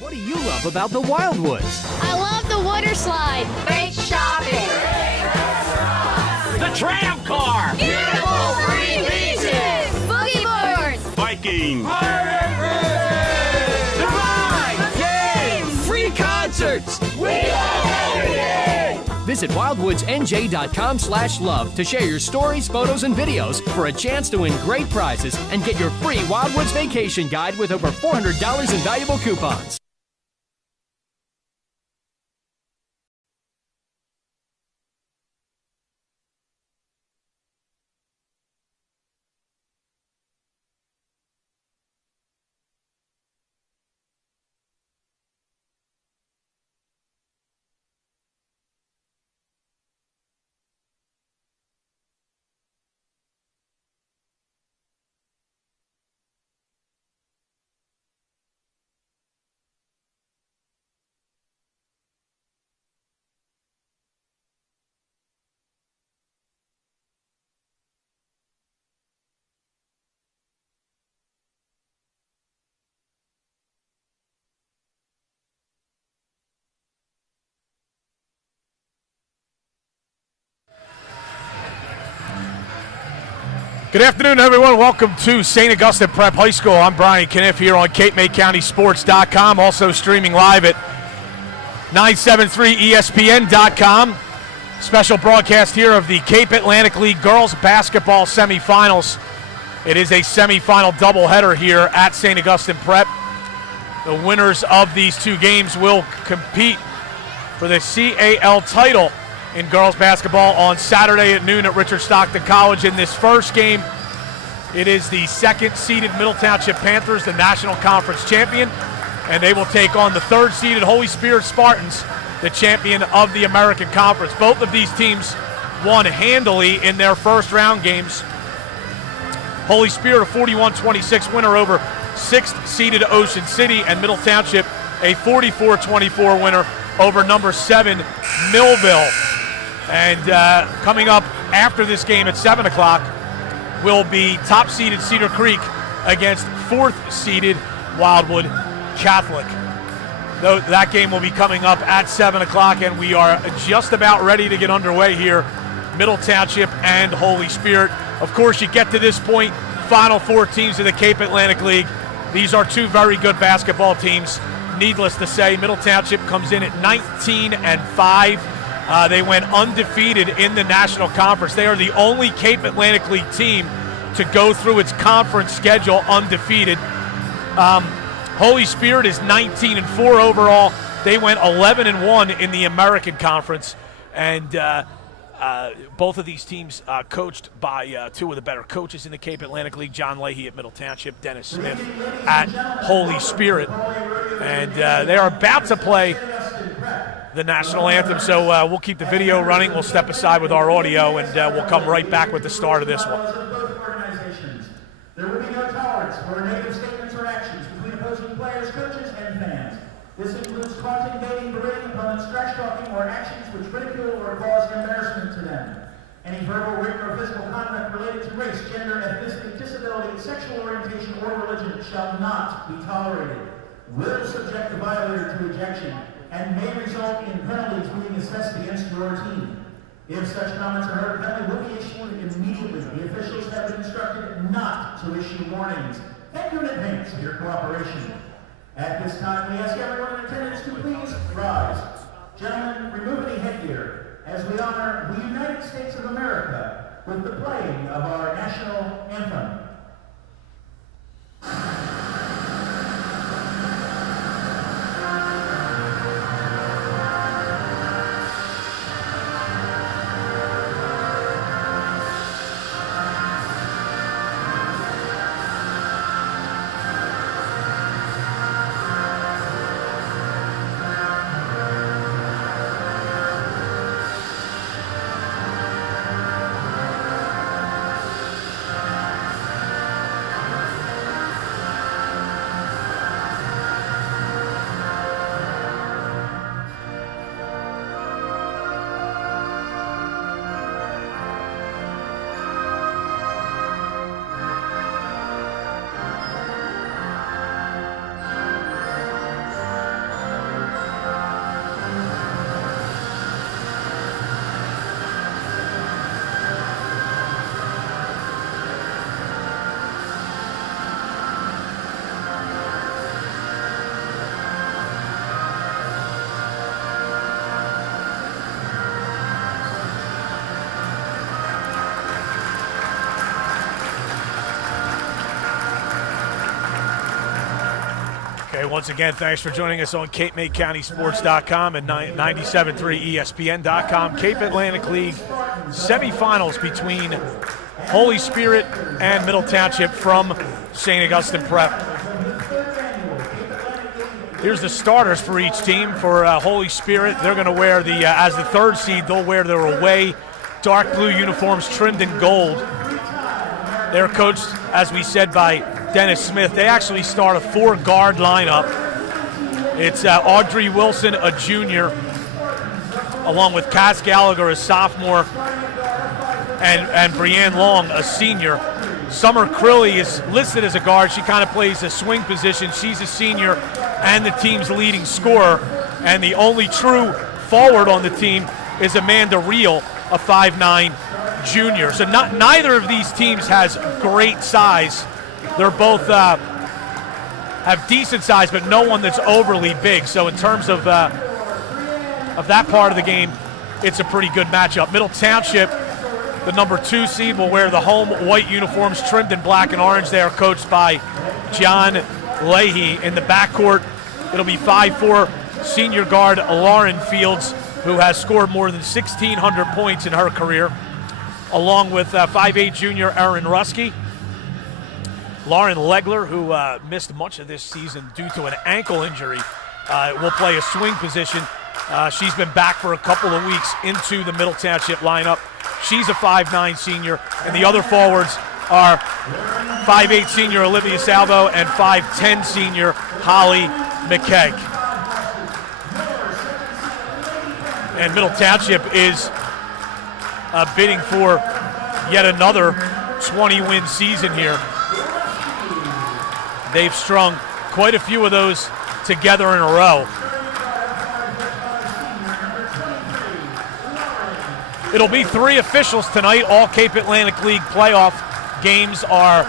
What do you love about the Wildwoods? I love the water slide. Great shopping. The tram car. Beautiful free beaches. Boogie boards. Viking. The ride! Games! Free concerts! We love everything. Visit wildwoodsnj.com/love to share your stories, photos, and videos for a chance to win great prizes and get your free Wildwoods vacation guide with over $400 in valuable coupons. Good afternoon, everyone. Welcome to St. Augustine Prep High School. I'm Brian Kniff here on CapeMayCountySports.com, also streaming live at 973ESPN.com. Special broadcast here of the Cape Atlantic League Girls Basketball Semifinals. It is a semifinal doubleheader here at St. Augustine Prep. The winners of these two games will compete for the CAL title in girls basketball on Saturday at noon at Richard Stockton College. In this first game, it is the second-seeded Middle Township Panthers, the National Conference champion, and they will take on the third-seeded Holy Spirit Spartans, the champion of the American Conference. Both of these teams won handily in their first-round games. Holy Spirit, a 41-26 winner over sixth-seeded Ocean City, and Middle Township, a 44-24 winner over number 7 Millville. And coming up after this game at 7 o'clock will be top-seeded Cedar Creek against fourth-seeded Wildwood Catholic. Though that game will be coming up at 7 o'clock, and we are just about ready to get underway here, Middle Township and Holy Spirit. Of course, you get to this point, Final Four teams of the Cape Atlantic League. These are two very good basketball teams. Needless to say, Middle Township comes in at 19-5. They went undefeated in the National Conference. They are the only Cape Atlantic League team to go through its conference schedule undefeated. Holy Spirit is 19-4 overall. They went 11-1 in the American Conference. And both of these teams coached by two of the better coaches in the Cape Atlantic League, John Leahy at Middle Township, Dennis Smith at Holy Spirit. And they are about to play the national anthem, so we'll keep the video running. We'll step aside with our audio, and we'll come right back with the start of this one. There will be no tolerance for negative statements or actions between opposing players, coaches, and fans. This includes taunting, baiting, berating opponents, trash talking, or actions which ridicule or cause embarrassment to them. Any verbal, written, or physical conduct related to race, gender, ethnicity, disability, sexual orientation, or religion shall not be tolerated, will subject the violator to ejection, and may result in penalties being assessed against your team. If such comments are heard, a penalty will be issued immediately. The officials have been instructed not to issue warnings. Thank you in advance for your cooperation. At this time, we ask everyone in attendance to please rise. Gentlemen, remove any headgear as we honor the United States of America with the playing of our national anthem. Okay, once again, thanks for joining us on CapeMayCountySports.com and 97.3 ESPN.com. Cape Atlantic League semifinals between Holy Spirit and Middle Township from St. Augustine Prep. Here's the starters for each team. For Holy Spirit, they're going to wear as the third seed, they'll wear their away dark blue uniforms trimmed in gold. They're coached, as we said, by Dennis Smith. They actually start a 4-guard lineup. It's Audrey Wilson, a junior, along with Cass Gallagher, a sophomore, and Brianne Long, a senior. Summer Crilly is listed as a guard. She kind of plays a swing position. She's a senior and the team's leading scorer. And the only true forward on the team is Amanda Reel, a 5'9" junior. So neither of these teams has great size. They're both have decent size, but no one that's overly big. So in terms of that part of the game, it's a pretty good matchup. Middle Township, the number 2 seed, will wear the home white uniforms trimmed in black and orange. They are coached by John Leahy. In the backcourt, it'll be 5'4" senior guard Lauren Fields, who has scored more than 1,600 points in her career, along with 5'8" junior Erin Rusky. Lauren Legler, who missed much of this season due to an ankle injury, will play a swing position. She's been back for a couple of weeks into the Middle Township lineup. She's a 5'9" senior, and the other forwards are 5'8" senior Olivia Salvo and 5'10" senior Holly McKegg. And Middle Township is bidding for yet another 20-win season here. They've strung quite a few of those together in a row. It'll be 3 officials tonight. All Cape Atlantic League playoff games are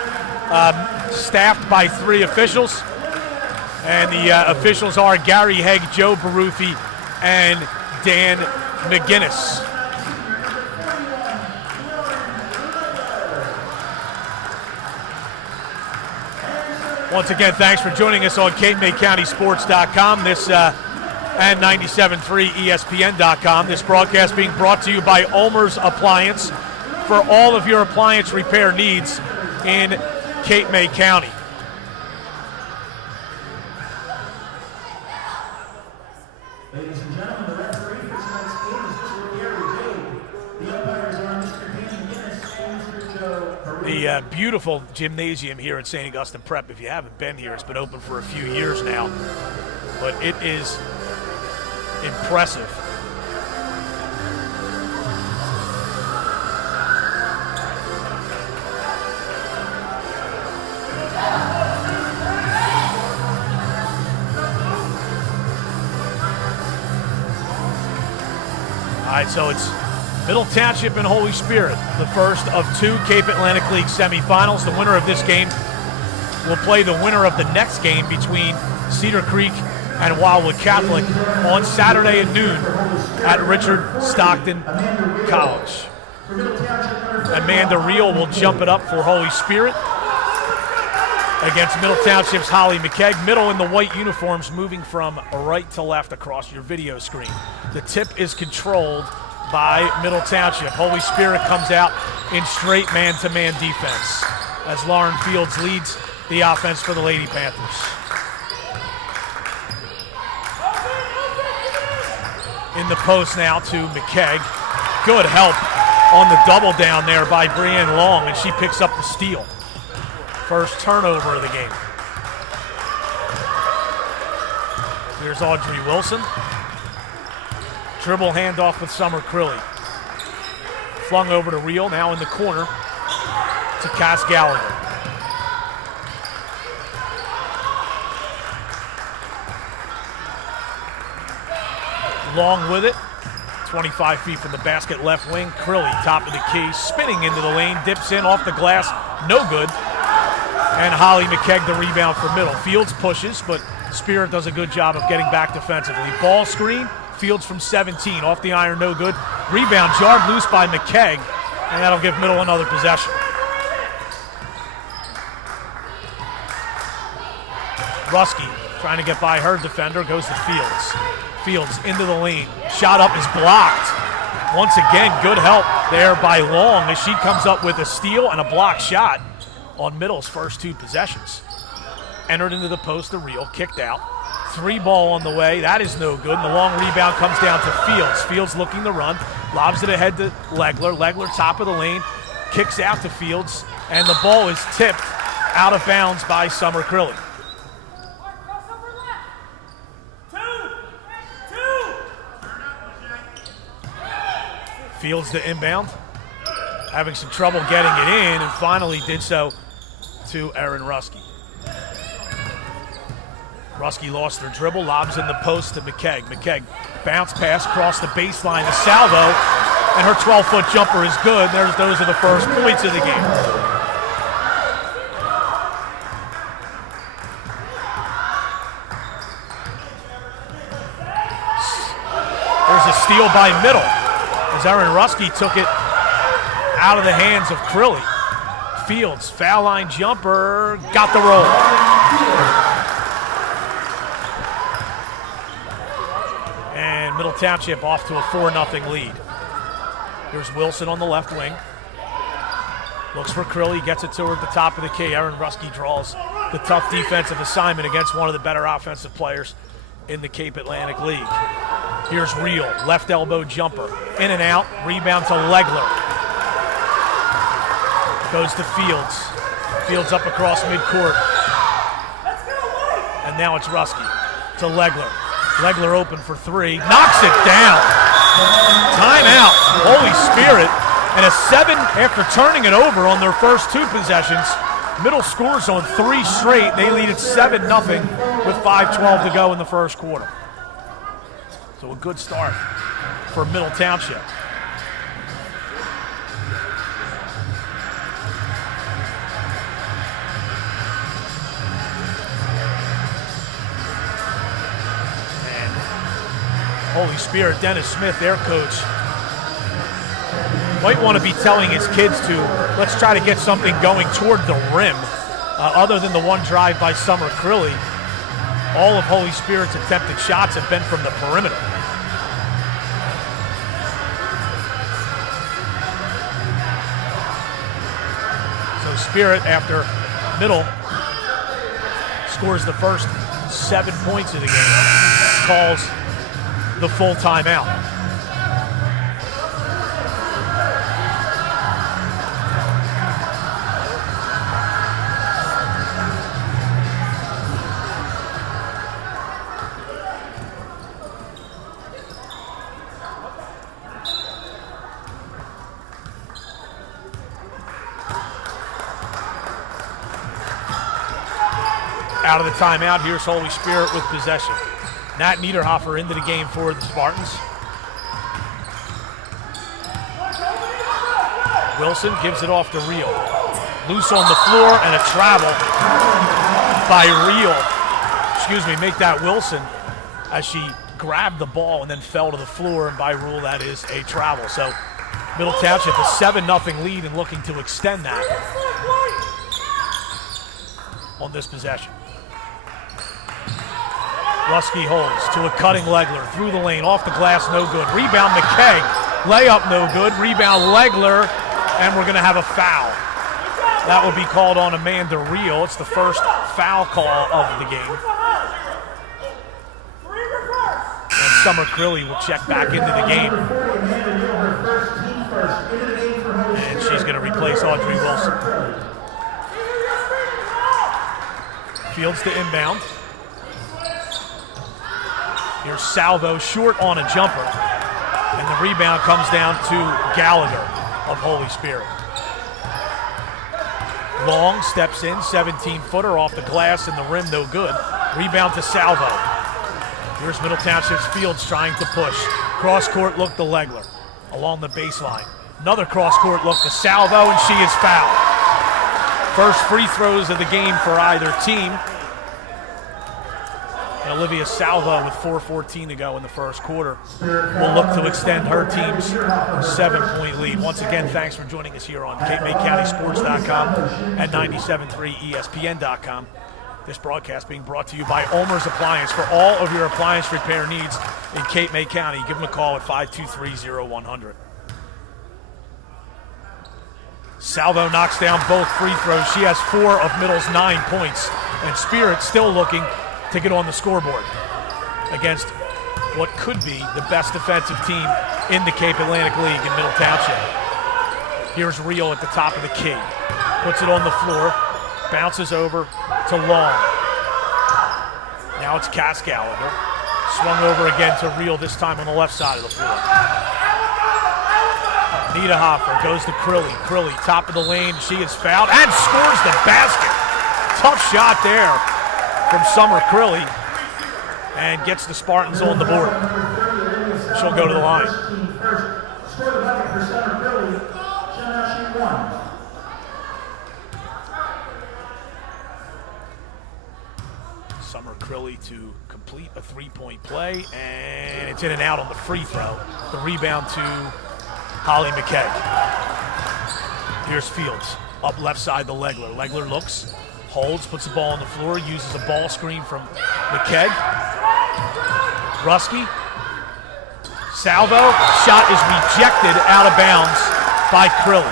staffed by 3 officials. And the officials are Gary Hegg, Joe Baruffi, and Dan McGinnis. Once again, thanks for joining us on CapeMayCountySports.com and 97.3 ESPN.com. This broadcast being brought to you by Ulmer's Appliance for all of your appliance repair needs in Cape May County. Ladies and gentlemen, the referee for tonight's game is Mr. Gary Day. The umpires are Mr. Dan McGinnis and Mr. Joe Baruffi. The beautiful gymnasium here at St. Augustine Prep. If you haven't been here, it's been open for a few years now, but it is impressive. All right, so it's Middle Township and Holy Spirit, the first of 2 Cape Atlantic League semifinals. The winner of this game will play the winner of the next game between Cedar Creek and Wildwood Catholic on Saturday at noon at Richard Stockton College. Amanda Reel will jump it up for Holy Spirit against Middle Township's Holly McKegg. Middle in the white uniforms, moving from right to left across your video screen. The tip is controlled by Middle Township. Holy Spirit comes out in straight man-to-man defense as Lauren Fields leads the offense for the Lady Panthers. In the post now to McKegg. Good help on the double down there by Brianne Long, and she picks up the steal. First turnover of the game. Here's Audrey Wilson. Dribble handoff with Summer Crilly. Flung over to Reel, now in the corner to Cass Gallagher. Long with it. 25 feet from the basket, left wing. Crilly, top of the key, spinning into the lane, dips in off the glass, no good. And Holly McKegg the rebound for Middle. Fields pushes, but Spirit does a good job of getting back defensively. Ball screen, Fields from 17, off the iron, no good. Rebound jarred loose by McKegg, and that'll give Middle another possession. Rusky Trying to get by her defender, goes to Fields. Fields into the lane. Shot up is blocked. Once again, good help there by Long as she comes up with a steal and a block shot on Middle's first 2 possessions. Entered into the post, the reel, kicked out. 3 ball on the way, that is no good. And the long rebound comes down to Fields. Fields looking to run, lobs it ahead to Legler. Legler top of the lane, kicks out to Fields, and the ball is tipped out of bounds by Summer Crilly. Fields to inbound, having some trouble getting it in, and finally did so to Erin Ruskey. Ruskey lost her dribble, lobs in the post to McKegg. McKegg bounce pass across the baseline to Salvo, and her 12-foot jumper is good. Those are the first points of the game. There's a steal by Middle, as Erin Ruskey took it out of the hands of Crilly. Fields, foul line jumper, got the roll. And Middle Township off to a 4-0 lead. Here's Wilson on the left wing. Looks for Crilly, gets it to her at the top of the key. Erin Ruskey draws the tough defensive assignment against one of the better offensive players in the Cape Atlantic League. Here's Reel, left elbow jumper. In and out, rebound to Legler. Goes to Fields. Fields up across midcourt. And now it's Ruskey to Legler. Legler open for 3, knocks it down. Timeout, Holy Spirit. And a 7 after turning it over on their first 2 possessions. Middle scores on 3 straight. They lead at 7-0 with 5:12 to go in the first quarter. So a good start for Middle Township. And Holy Spirit, Dennis Smith, their coach, might want to be telling his kids to, let's try to get something going toward the rim. Other than the one drive by Summer Crilly, all of Holy Spirit's attempted shots have been from the perimeter. So Spirit, after Middle scores the first 7 points of the game, calls the full timeout. Out of the timeout, here's Holy Spirit with possession. Nat Niederhofer into the game for the Spartans. Wilson gives it off to Reel. Loose on the floor and a travel by Reel. Make that Wilson as she grabbed the ball and then fell to the floor, and by rule that is a travel. So Middle Township a 7-0 lead and looking to extend that on this possession. Ruskey holds to a cutting Legler, through the lane, off the glass, no good. Rebound McKegg, layup no good. Rebound Legler, and we're going to have a foul. That will be called on Amanda Reel. It's the first foul call of the game. And Summer Crilly will check back into the game. And she's going to replace Audrey Wilson. Fields to inbound. Here's Salvo short on a jumper. And the rebound comes down to Gallagher of Holy Spirit. Long steps in, 17-footer off the glass and the rim, no good. Rebound to Salvo. Here's Middle Township's Fields trying to push. Cross-court look to Legler along the baseline. Another cross-court look to Salvo, and she is fouled. First free throws of the game for either team. And Olivia Salvo with 4:14 to go in the first quarter will look to extend her team's 7-point lead. Once again, thanks for joining us here on CapeMadeCountySports.com and 97.3 ESPN.com. This broadcast being brought to you by Ulmer's Appliance. For all of your appliance repair needs in Cape May County, give them a call at 523-0100. Salvo knocks down both free throws. She has 4 of Middle's 9 points. And Spirit still looking to get on the scoreboard against what could be the best defensive team in the Cape Atlantic League in Middle Township. Here's Rio at the top of the key. Puts it on the floor. Bounces over to Long. Now it's Cass Gallagher. Swung over again to Reel, this time on the left side of the floor. Nita Hoffer goes to Crilly. Crilly, top of the lane. She is fouled and scores the basket. Tough shot there from Summer Crilly and gets the Spartans on the board. She'll go to the line. Score the bucket for Summer Crilly. She'll now shoot 1. Summer Crilly to complete a three-point play, and it's in and out on the free throw. The rebound to Holly McKay. Here's Fields, up left side to Legler. Legler looks, holds, puts the ball on the floor, uses a ball screen from McKay. Rusky, Salvo, shot is rejected out of bounds by Crilly.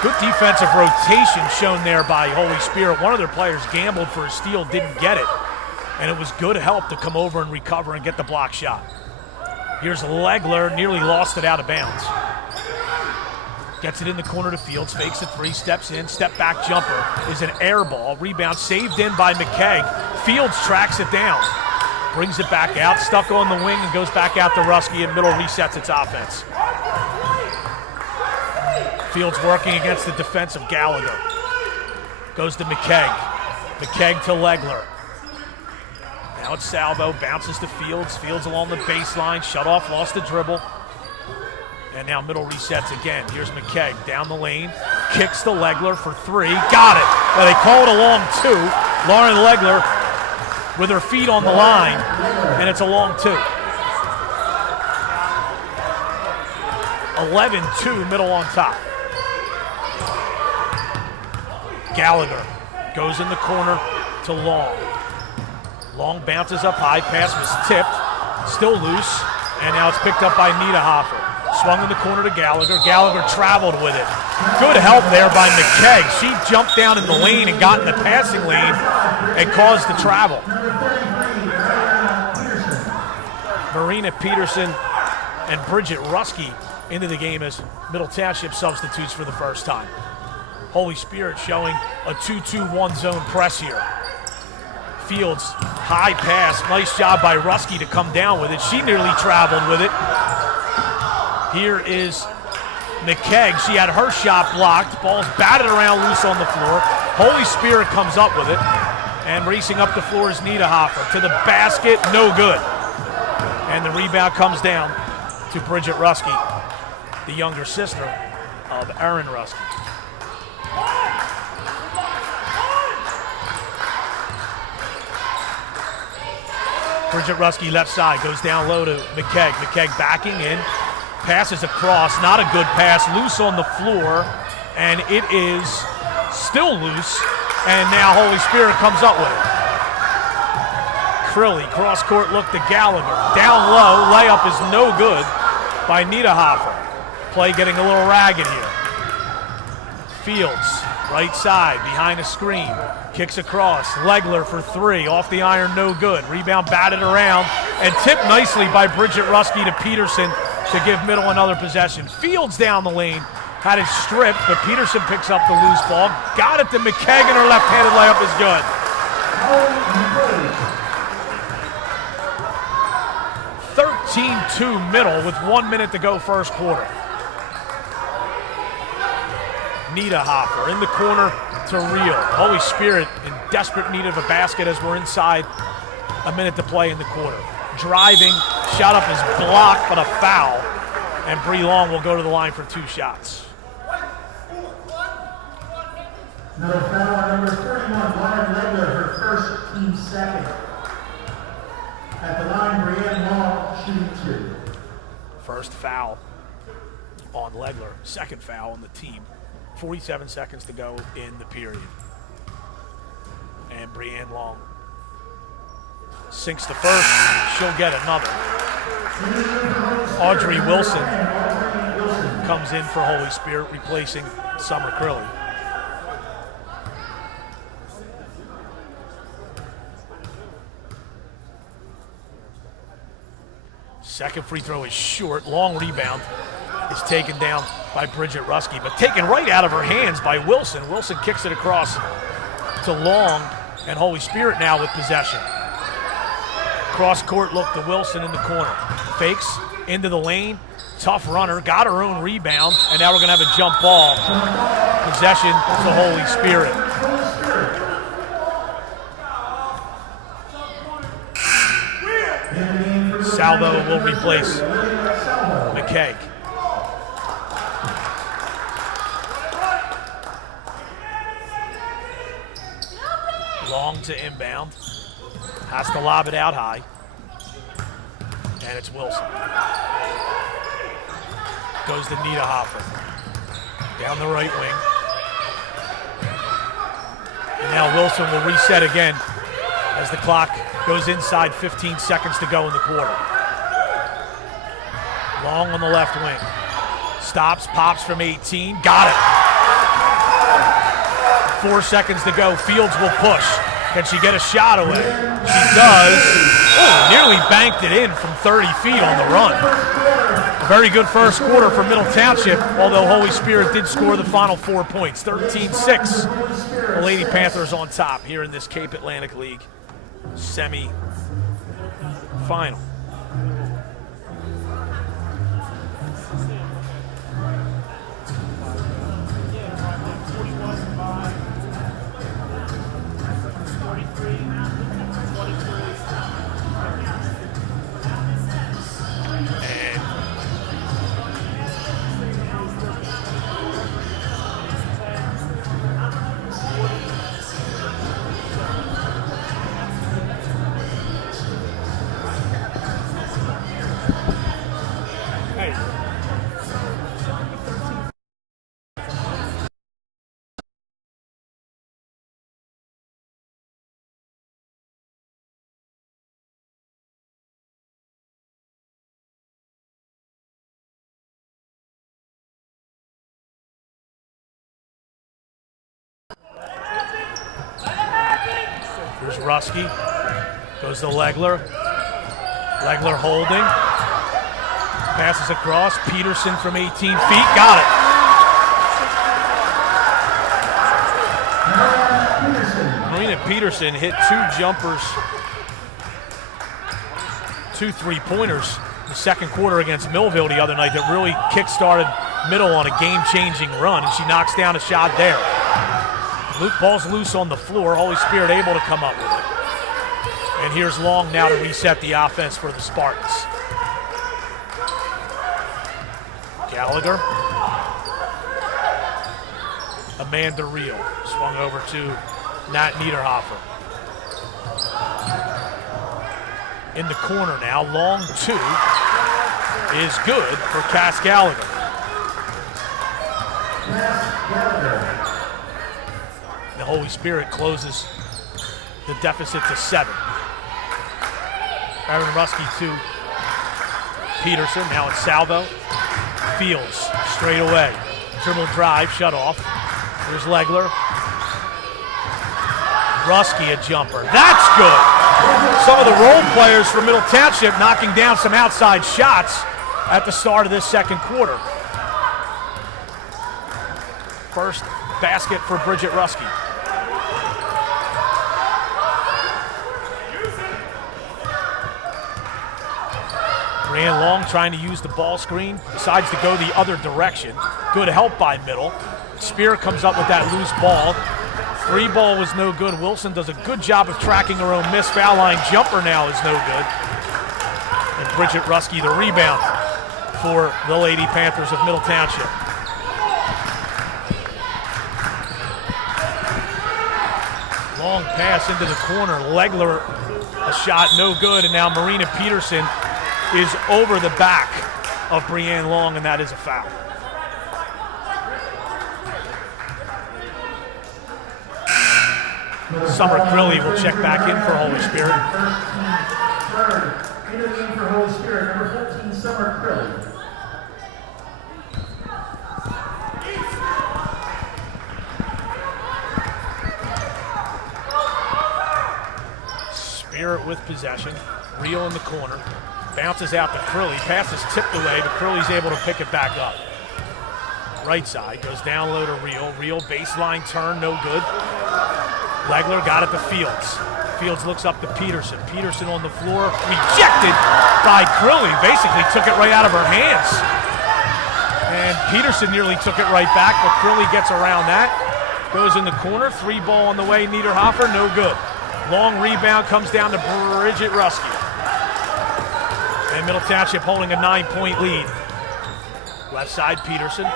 Good defensive rotation shown there by Holy Spirit. One of their players gambled for a steal, didn't get it. And it was good help to come over and recover and get the block shot. Here's Legler, nearly lost it out of bounds. Gets it in the corner to Fields, fakes a 3, steps in, step back jumper is an air ball. Rebound saved in by McKay. Fields tracks it down, brings it back out, stuck on the wing and goes back out to Rusky, and Middle resets its offense. Fields working against the defense of Gallagher. Goes to McKay. McKay to Legler. Now it's Salvo, bounces to Fields. Fields along the baseline, shut off, lost the dribble. And now Middle resets again. Here's McKay down the lane, kicks to Legler for 3. Got it. Well, they call it a long 2. Lauren Legler with her feet on the line, and it's a long 2. 11-2, Middle on top. Gallagher goes in the corner to Long. Long bounces up high, pass was tipped, still loose, and now it's picked up by Nita Hoffer. Swung in the corner to Gallagher. Gallagher traveled with it. Good help there by McKay. She jumped down in the lane and got in the passing lane and caused the travel. Marina Peterson and Bridget Rusky into the game as Middle Township substitutes for the first time. Holy Spirit showing a 2-2-1 zone press here. Fields, high pass, nice job by Rusky to come down with it. She nearly traveled with it. Here is McKay. She had her shot blocked. Ball's batted around loose on the floor. Holy Spirit comes up with it. And racing up the floor is Nita Hoffer. To the basket, no good. And the rebound comes down to Bridget Rusky, the younger sister of Erin Rusky. Bridget Rusky left side, goes down low to McKay. McKay backing in, passes across, not a good pass, loose on the floor, and it is still loose, and now Holy Spirit comes up with it. Crilly, cross court look to Gallagher, down low, layup is no good by Nita Hoffer. Play getting a little ragged here. Fields, right side, behind a screen. Kicks across. Legler for 3. Off the iron, no good. Rebound batted around and tipped nicely by Bridget Rusky to Peterson to give Middle another possession. Fields down the lane. Had it stripped, but Peterson picks up the loose ball. Got it to McKay, and her left-handed layup is good. 13-2 Middle with 1 minute to go first quarter. Nita Hoffer in the corner to Reel. Holy Spirit in desperate need of a basket as we're inside a minute to play in the quarter. Driving, shot up is blocked, but a foul. And Bree Long will go to the line for 2 shots. Another foul on number 31, Lauren Legler, her first, team second. At the line, Brienne Long shooting 2. First foul on Legler, second foul on the team. 47 seconds to go in the period. And Brianne Long sinks the first. She'll get another. Audrey Wilson comes in for Holy Spirit, replacing Summer Crilly. Second free throw is short. Long rebound is taken down by Bridget Ruskey, but taken right out of her hands by Wilson. Wilson kicks it across to Long, and Holy Spirit now with possession. Cross court look to Wilson in the corner. Fakes into the lane. Tough runner. Got her own rebound, and now we're going to have a jump ball. Possession to Holy Spirit. Salvo will replace McKay. Long to inbound. Has to lob it out high. And it's Wilson. Goes to Nita Hoffer. Down the right wing. And now Wilson will reset again as the clock goes inside 15 seconds to go in the quarter. Long on the left wing. Stops, pops from 18. Got it. 4 seconds to go. Fields will push. Can she get a shot away? She does. Oh, nearly banked it in from 30 feet on the run. A very good first quarter for Middle Township, although Holy Spirit did score the final 4 points. 13-6. The Lady Panthers on top here in this Cape Atlantic League semi-final. Here's Ruskey. Goes to Legler. Legler holding. Passes across. Peterson from 18 feet. Got it. Marina Peterson hit 2 jumpers, 2 3-pointers the second quarter against Millville the other night that really kick-started Middle on a game-changing run, and she knocks down a shot there. Luke ball's loose on the floor. Holy Spirit able to come up with it. And here's Long now to reset the offense for the Spartans. Gallagher. Amanda Reel. Swung over to Nat Niederhofer. In the corner now. Long 2 is good for Cass Gallagher. The Holy Spirit closes the deficit to 7. Aaron Ruskey to Peterson. Now it's Salvo. Fields straight away. Dribble drive, shut off. Here's Legler. Ruskey a jumper. That's good. Some of the role players for Middle Township knocking down some outside shots at the start of this second quarter. First basket for Bridget Ruskey. Brianne Long trying to use the ball screen, decides to go the other direction. Good help by Middle. Spear comes up with that loose ball. 3 ball was no good. Wilson does a good job of tracking her own miss. Foul line jumper now is no good. And Bridget Ruskey the rebound for the Lady Panthers of Middle Township. Long pass into the corner. Legler, a shot no good, and now Marina Peterson is over the back of Brianne Long, and that is a foul. Summer Crilly will check back in for Holy Spirit. Third, into the game for Holy Spirit, number 14, Summer Crilly. Spirit with possession. Reel in the corner. Bounces out to Crilly. Pass is tipped away, but Crilly's able to pick it back up. Right side, goes down low to Reel. Reel baseline turn, no good. Legler got it to Fields. Fields looks up to Peterson. Peterson on the floor, rejected by Crilly. Basically took it right out of her hands. And Peterson nearly took it right back, but Crilly gets around that. Goes in the corner, 3-ball on the way, Niederhofer, no good. Long rebound comes down to Bridget Ruski. And Middle Township holding a 9-point lead. Left side, Peterson.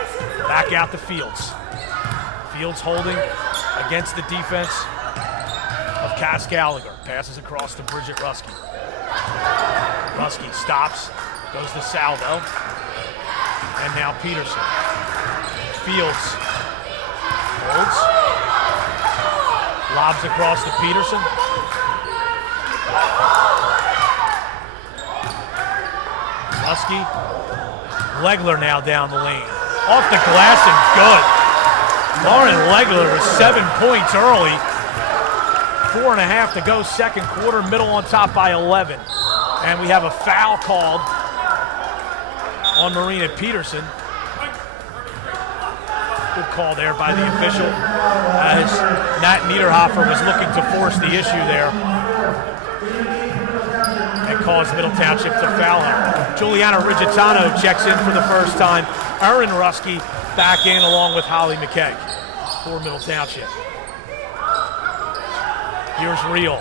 Back out to Fields. Fields holding against the defense of Cass Gallagher. Passes across to Bridget Ruski. Ruski stops, goes to Salvo. And now Peterson. Fields holds. Lobs across to Peterson. Ruski. Legler now down the lane. Off the glass and good. Lauren Legler with 7 points early. 4.5 to go, second quarter. Middle on top by 11. And we have a foul called on Marina Peterson. Good call there by the official as Nat Niederhofer was looking to force the issue there and caused Middle Township to foul her. Juliana Rigitano checks in for the first time. Erin Ruski back in along with Holly McKay for Middle Township. Here's Reel.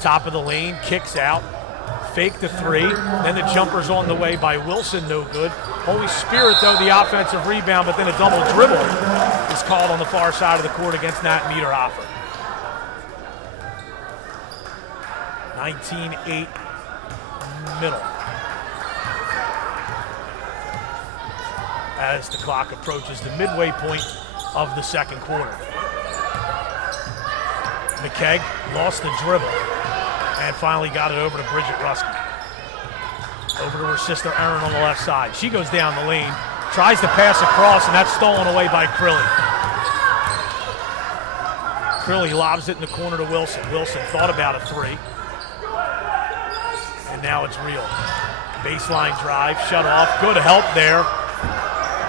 Top of the lane, kicks out. Fake the three, then the jumper's on the way by Wilson, no good. Holy Spirit, though, the offensive rebound, but then a double dribble is called on the far side of the court against Nat Niederhofer. 19-8 Middle. As the clock approaches the midway point of the second quarter. McKegg lost the dribble and finally got it over to Bridget Ruski. Over to her sister Erin on the left side. She goes down the lane, tries to pass across, and that's stolen away by Crilly. Crilly lobs it in the corner to Wilson. Wilson thought about a three. And now it's Reel. Baseline drive, shut off. Good help there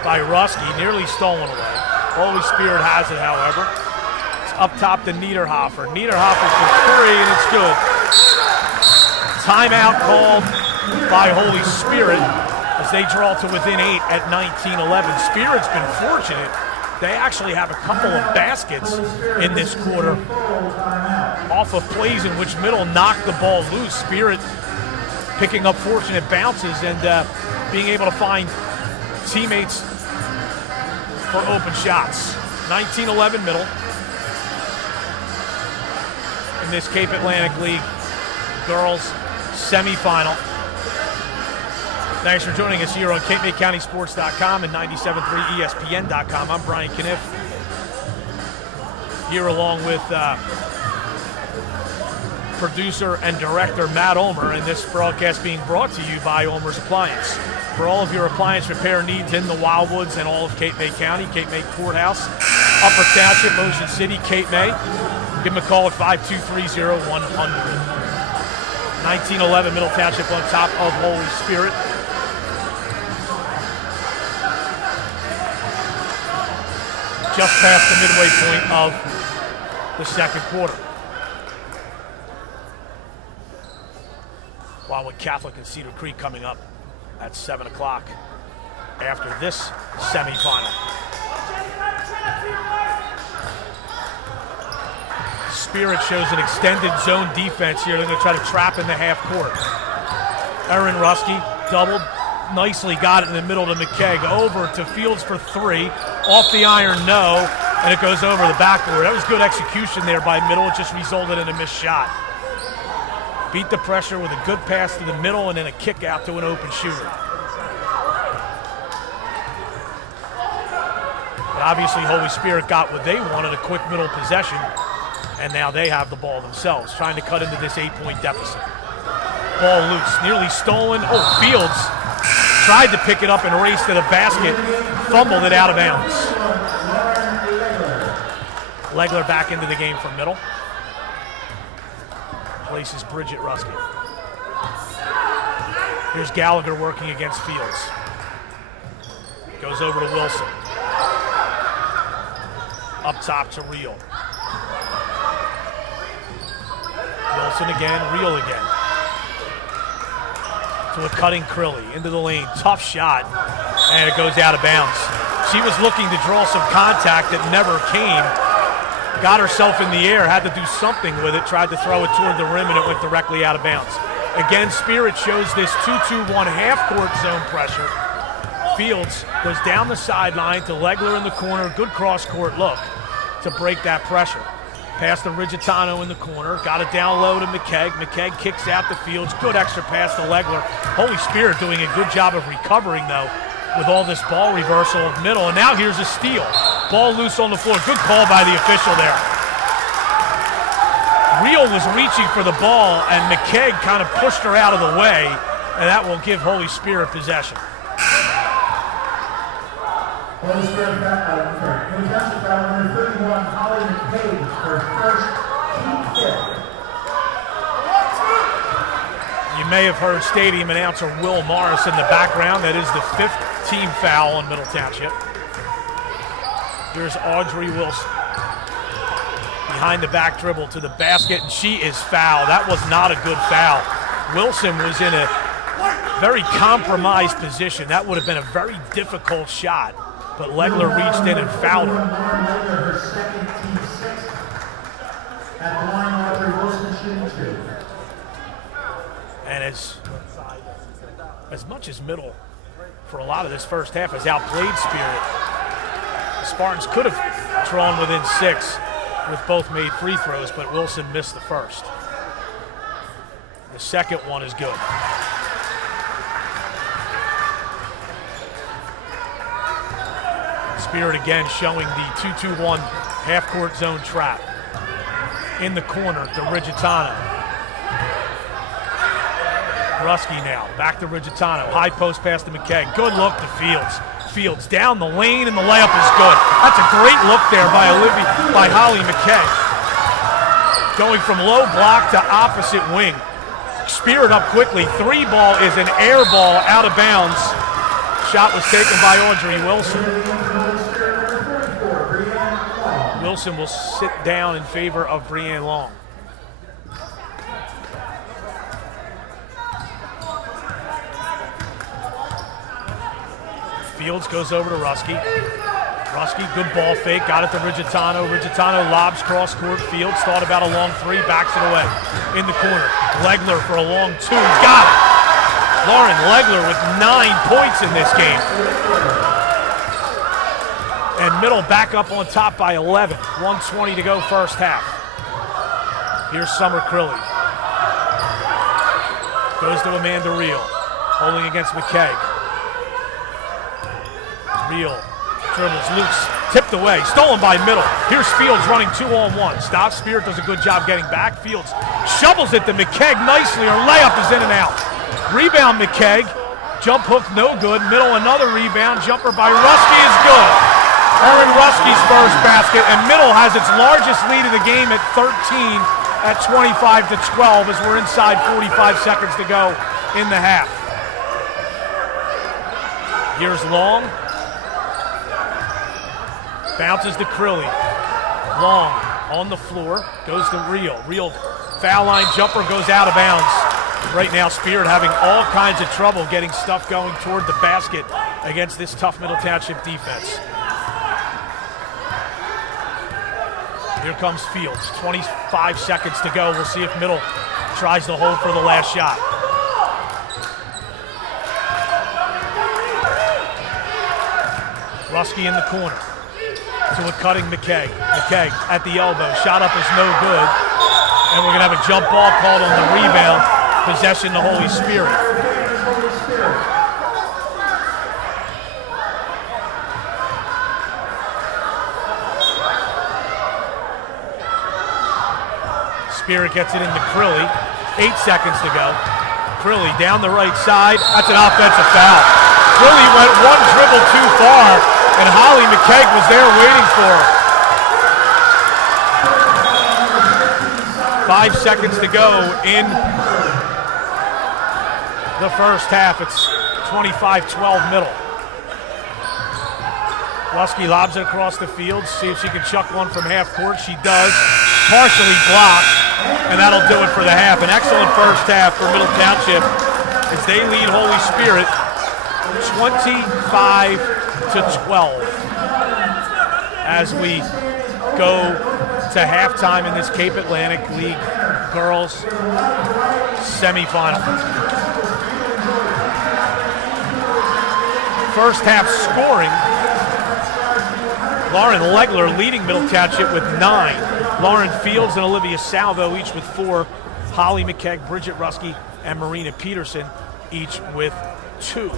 by Ruski, nearly stolen away. Holy Spirit has it, however. It's up top to Niederhofer. Niederhofer for three, and it's good. Timeout called by Holy Spirit as they draw to within 8 at 19-11. Spirit's been fortunate. They actually have a couple of baskets in this quarter off of plays in which Middle knocked the ball loose. Spirit picking up fortunate bounces and being able to find teammates for open shots. 19-11 Middle in this Cape Atlantic League girls semifinal. Thanks for joining us here on CapeMayCountySports.com and 97.3 ESPN.com. I'm Brian Kniff, here along with producer and director Matt Ulmer, and this broadcast being brought to you by Ulmer's Appliance. For all of your appliance repair needs in the Wildwoods and all of Cape May County, Cape May Courthouse, Upper Township, Ocean City, Cape May, give them a call at 523-0100. 19-11 Middle Township on top of Holy Spirit. Just past the midway point of the second quarter. Wildwood Catholic and Cedar Creek coming up at 7 o'clock after this semifinal. Spirit shows an extended zone defense here. They're going to try to trap in the half court. Erin Ruski doubled. Nicely got it in the middle to McKegg. Over to Fields for three. Off the iron, no. And it goes over the backboard. That was good execution there by Middle. It just resulted in a missed shot. Beat the pressure with a good pass to the middle and then a kick out to an open shooter. But obviously Holy Spirit got what they wanted, a quick middle possession. And now they have the ball themselves, trying to cut into this 8-point deficit. Ball loose, nearly stolen. Oh, Fields tried to pick it up and race to the basket, fumbled it out of bounds. Legler back into the game from middle. Places Bridget Ruskin. Here's Gallagher working against Fields. Goes over to Wilson. Up top to Reel. Wilson again, Reel again. To a cutting Crilly, into the lane, tough shot, and it goes out of bounds. She was looking to draw some contact that never came. Got herself in the air, had to do something with it, tried to throw it toward the rim, and it went directly out of bounds. Again, Spirit shows this 2-2-1 half-court zone pressure. Fields goes down the sideline to Legler in the corner, good cross-court look to break that pressure. Pass to Rigitano in the corner, got it down low to McKegg. McKegg kicks out to Fields, good extra pass to Legler. Holy Spirit doing a good job of recovering, though, with all this ball reversal of middle. And now here's a steal. Ball loose on the floor. Good call by the official there. Reel was reaching for the ball, and McKegg kind of pushed her out of the way, and that will give Holy Spirit possession. Holy Spirit foul number 31, Holly McCabe, her first team fifth. You may have heard stadium announcer Will Morris in the background. That is the 5th team foul on Middle Township. Here's Audrey Wilson. Behind the back dribble to the basket, and she is fouled. That was not a good foul. Wilson was in a very compromised position. That would have been a very difficult shot, but Legler reached in and fouled her. Her second team sixth. At the line, Audrey Wilson shooting 2. And as much as Middle, for a lot of this first half, has outplayed Spirit, the Spartans could have drawn within 6 with both made free throws, but Wilson missed the first. The second one is good. Spirit again showing the 2-2-1 half-court zone trap. In the corner to Rigitano. Rusky now, back to Rigitano. High post pass to McKegg. Good look to Fields. Fields down the lane, and the layup is good. That's a great look there by Holly McKegg. Going from low block to opposite wing. Spirit up quickly. 3 ball is an air ball out of bounds. Shot was taken by Audrey Wilson. Wilson will sit down in favor of Breanne Long. Fields goes over to Rusky. Rusky, good ball fake, got it to Rigitano. Rigitano lobs cross court. Fields thought about a long 3, backs it away. In the corner, Legler for a long 2, got it. Lauren Legler with 9 points in this game. And Middle back up on top by 11. 1:20 to go first half. Here's Summer Crilly. Goes to Amanda Reel. Holding against McKegg. Reel dribbles loose. Tipped away. Stolen by Middle. Here's Fields running 2-on-1. Stops. Spirit does a good job getting back. Fields shovels it to McKegg nicely. Her layup is in and out. Rebound McKegg. Jump hook no good. Middle another rebound. Jumper by Rusky is good. Erin Rusky's first basket, and Middle has its largest lead of the game at 13 at 25-12 as we're inside 45 seconds to go in the half. Here's Long. Bounces to Crilly. Long on the floor, goes to Reel. Reel foul line jumper goes out of bounds. Right now, Spirit having all kinds of trouble getting stuff going toward the basket against this tough Middle Township defense. Here comes Fields, 25 seconds to go. We'll see if Middle tries to hold for the last shot. Rusky in the corner to a cutting McKegg. McKegg at the elbow, shot up is no good. And we're gonna have a jump ball called on the rebound. Possession to Holy Spirit. Spirit gets it into Crilly. 8 seconds to go. Crilly down the right side. That's an offensive foul. Crilly went one dribble too far, and Holly McKegg was there waiting for her. 5 seconds to go in the first half. It's 25-12 middle. Lusky lobs it across the field, see if she can chuck one from half court. She does, partially blocked, and that'll do it for the half. An excellent first half for Middle Township as they lead Holy Spirit 25-12 as we go to halftime in this Cape Atlantic League girls semifinal. First half scoring, Lauren Legler leading Middle Township with 9. Lauren Fields and Olivia Salvo each with 4. Holly McKegg, Bridget Ruski, and Marina Peterson each with 2.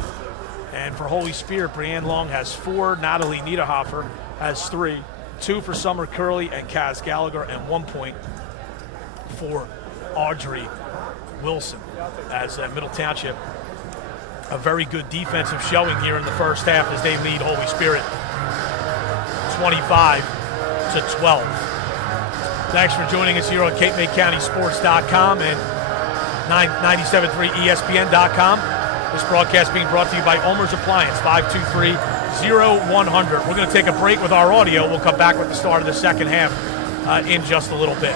And for Holy Spirit, Brianne Long has 4. Natalie Niederhofer has 3. 2 for Summer Curley and Kaz Gallagher, and 1 point for Audrey Wilson. As Middle Township, a very good defensive showing here in the first half as they lead Holy Spirit 25-12. Thanks for joining us here on CapeMayCountySports.com and 97.3 ESPN.com. This broadcast being brought to you by Omer's Appliance, 523-0100. We're going to take a break with our audio. We'll come back with the start of the second half in just a little bit.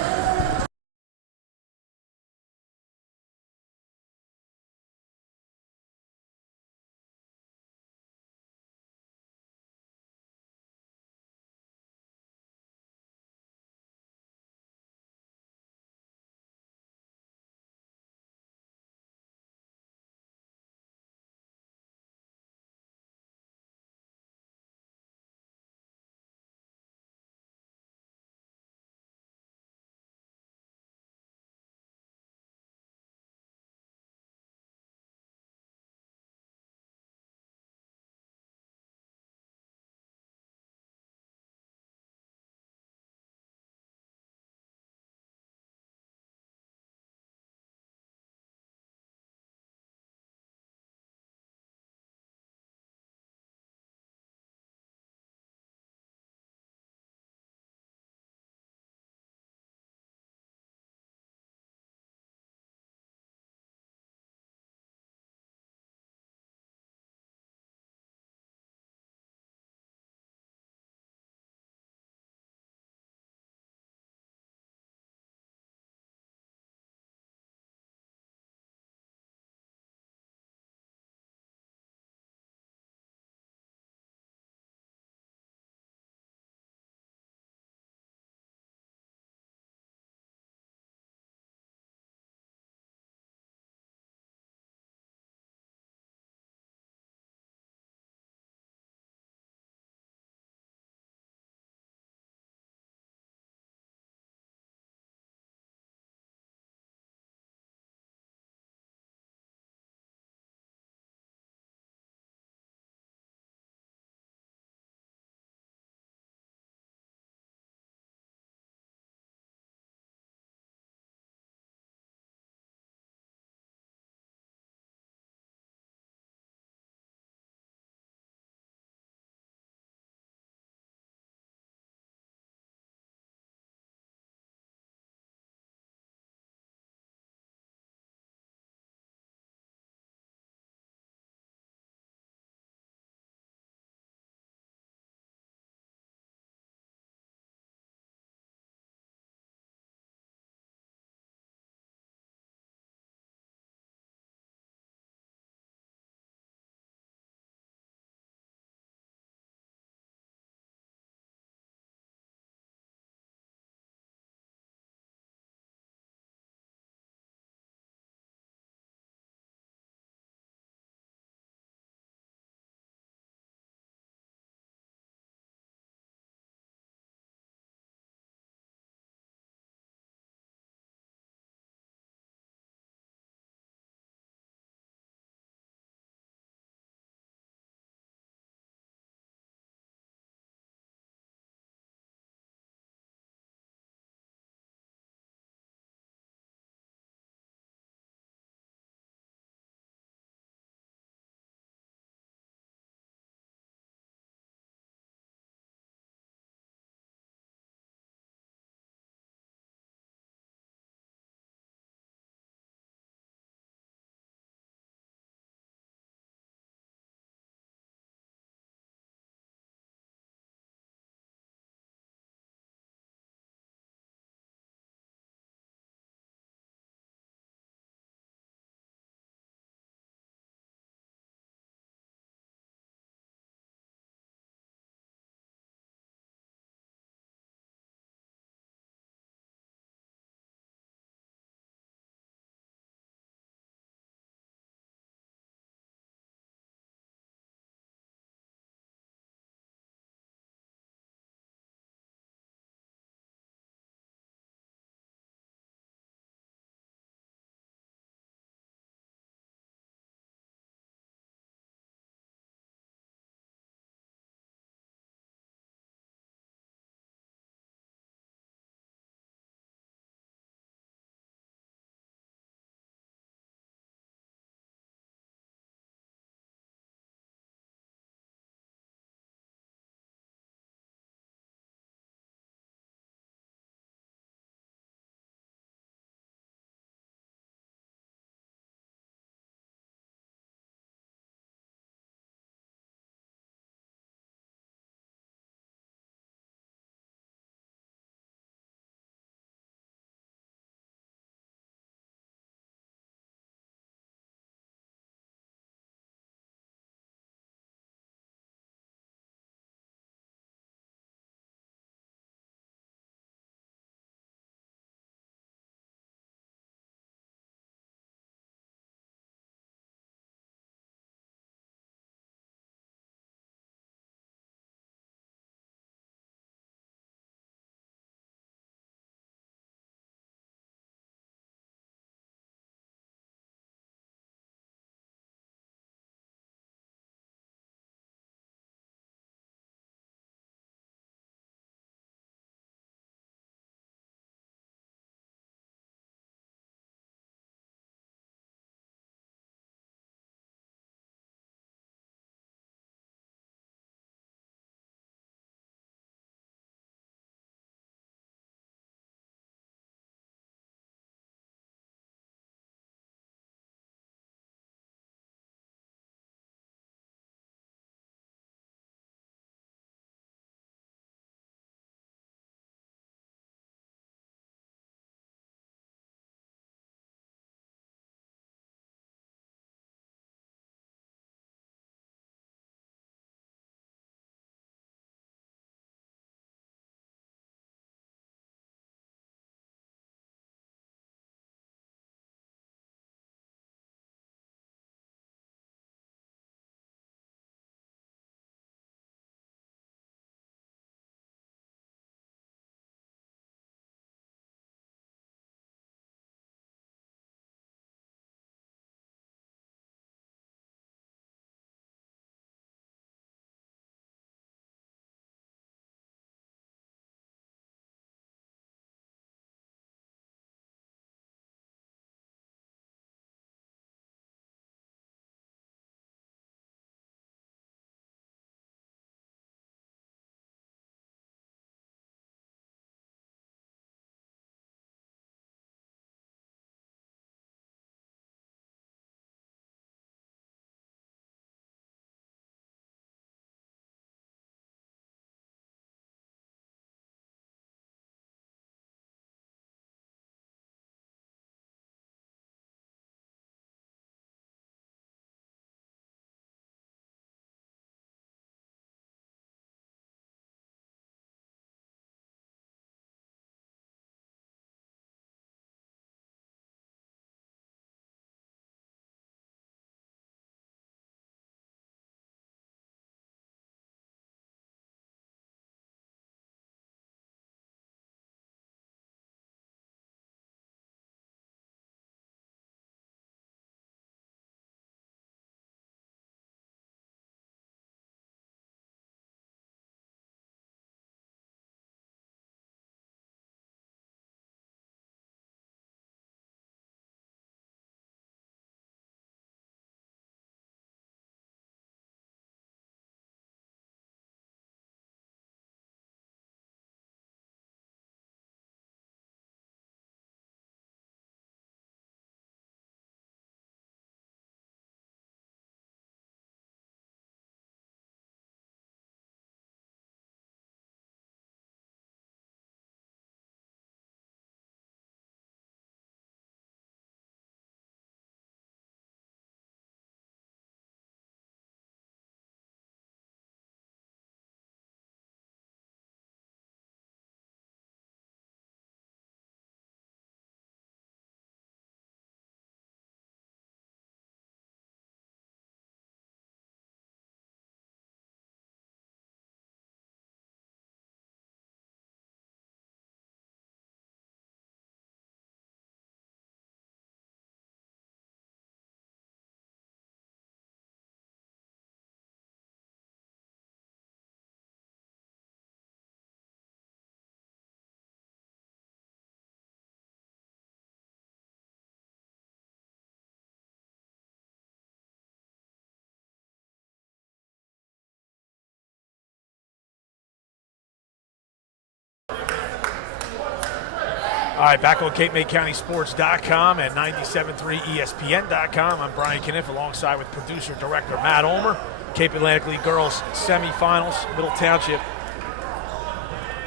All right, back on CapeMayCountySports.com and 97.3 ESPN.com. I'm Brian Kniff alongside with producer-director Matt Ulmer. Cape Atlantic League Girls semifinals. Middle Township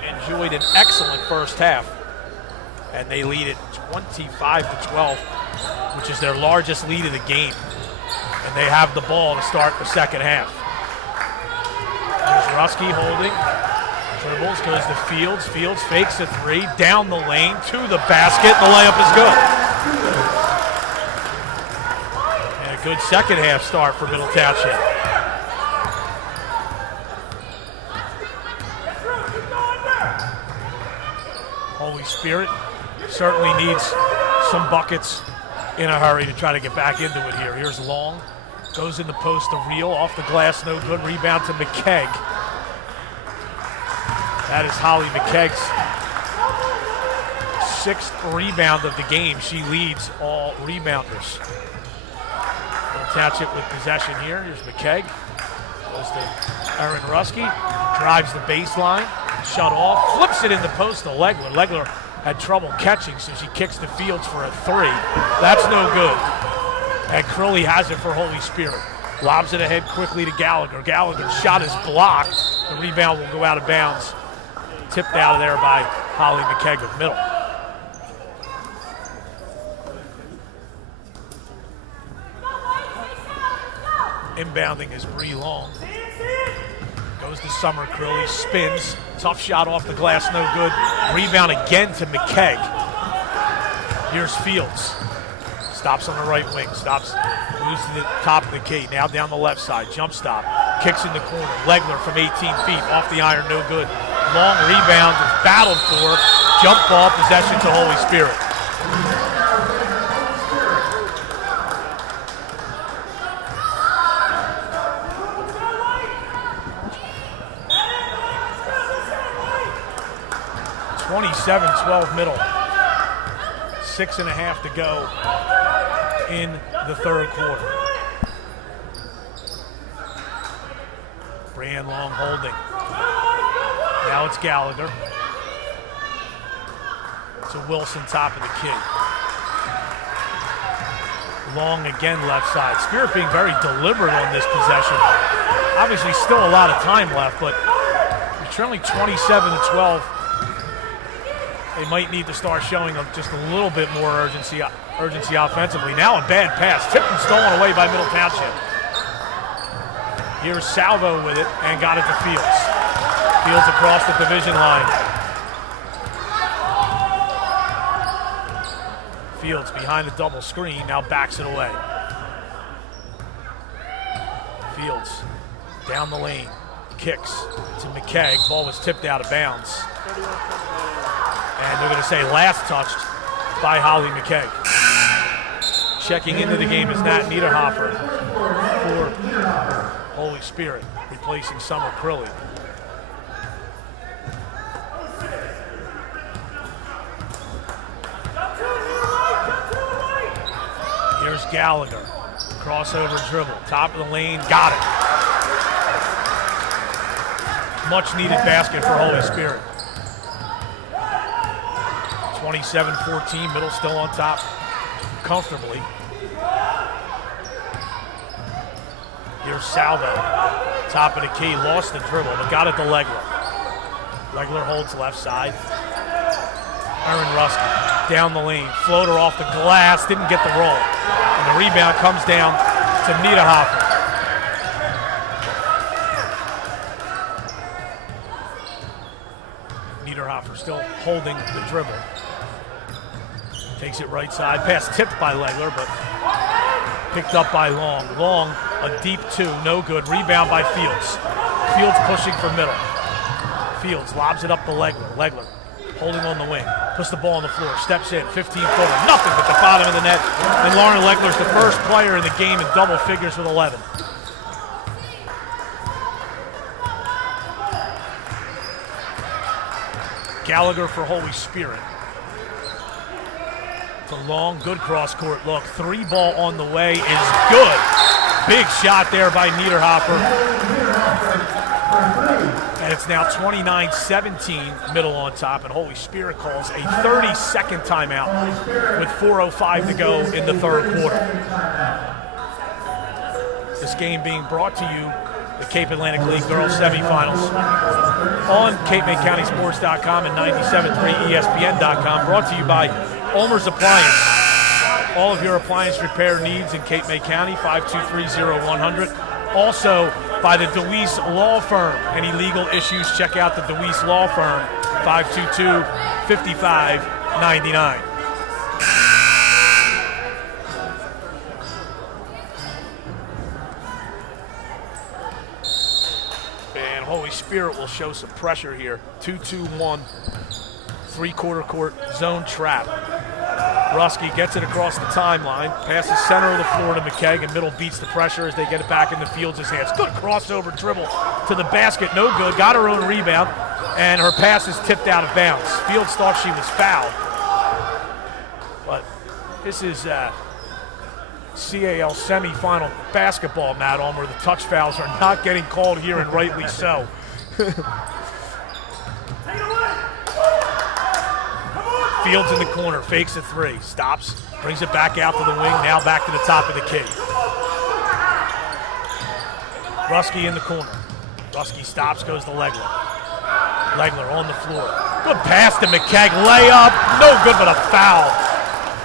enjoyed an excellent first half, and they lead it 25-12, which is their largest lead of the game. And they have the ball to start the second half. There's Rusky holding. Dribbles, goes to Fields. Fields fakes a three, down the lane, to the basket. The layup is good. And a good second half start for Middle Township. Holy Spirit certainly needs some buckets in a hurry to try to get back into it here. Here's Long. Goes in the post to Reel. Off the glass, no good. Rebound to McKegg. That is Holly McKegg's 6th rebound of the game. She leads all rebounders. Middle Township with possession here. Here's McKegg. Goes to Erin Rusky. Drives the baseline. Shut off. Flips it in the post to Legler. Legler had trouble catching, so she kicks to Fields for a three. That's no good. And Crowley has it for Holy Spirit. Lobs it ahead quickly to Gallagher. Gallagher's shot is blocked. The rebound will go out of bounds. Tipped out of there by Holly McKegg of Middle. Inbounding is Bree Long. Goes to Summer Crowley, spins. Tough shot off the glass, no good. Rebound again to McKegg. Here's Fields. Stops on the right wing, stops, moves to the top of the key. Now down the left side, jump stop. Kicks in the corner. Legler from 18 feet, off the iron, no good. Long rebound is battled for. Jump ball, possession to Holy Spirit. (27-12) Middle. 6.5 to go in the third quarter. Brianne Long holding. Now it's Gallagher. To Wilson, top of the key. Long again left side. Spirit being very deliberate on this possession. Obviously still a lot of time left, but you're trailing 27-12. They might need to start showing just a little bit more urgency offensively. Now a bad pass. Tipped and stolen away by Middle Township. Here's Salvo with it and got it to Fields. Fields across the division line. Fields behind the double screen, now backs it away. Fields down the lane, kicks to McKegg. Ball was tipped out of bounds. And they're going to say last touched by Holly McKegg. Checking into the game is Nat Niederhofer for Holy Spirit, replacing Summer Crowley. Here's Gallagher. Crossover dribble. Top of the lane. Got it. Much needed basket for Holy Spirit. 27-14. Middle still on top comfortably. Here's Salvo. Top of the key. Lost the dribble, but got it to Legler. Legler holds left side. Erin Rusky down the lane. Floater off the glass. Didn't get the roll. And the rebound comes down to Niederhofer. Niederhofer still holding the dribble. Takes it right side. Pass tipped by Legler, but picked up by Long. Long, a deep two, no good. Rebound by Fields. Fields pushing for Middle. Fields lobs it up to Legler. Legler holding on the wing. Puts the ball on the floor. Steps in. 15-footer. Nothing but the bottom of the net. And Lauren Legler's the first player in the game in double figures with 11. Gallagher for Holy Spirit. The Long, good cross-court look. 3-ball on the way is good. Big shot there by Niederhofer. And it's now 29-17, Middle on top, and Holy Spirit calls a 30-second timeout with 4:05 to go in the third quarter. This game being brought to you, the Cape Atlantic League Girls Semifinals, on CapeMayCountySports.com and 97.3 ESPN.com, brought to you by Ulmer's Appliance. All of your appliance repair needs in Cape May County, 523-0100. Also by the DeWeese Law Firm. Any legal issues, check out the DeWeese Law Firm, 522-5599. And Holy Spirit will show some pressure here. 2-2-1, three-quarter court zone trap. Ruski gets it across the timeline, passes center of the floor to McKeag, and Middle beats the pressure as they get it back into Fields' hands. Good crossover dribble to the basket, no good. Got her own rebound, and her pass is tipped out of bounds. Fields thought she was fouled, but this is CAL semifinal basketball, Matt Ulmer. The touch fouls are not getting called here, and rightly so. Fields in the corner, fakes a three, stops, brings it back out to the wing, now back to the top of the key. Ruski in the corner. Ruski stops, goes to Legler. Legler on the floor. Good pass to McKeag, layup, no good but a foul.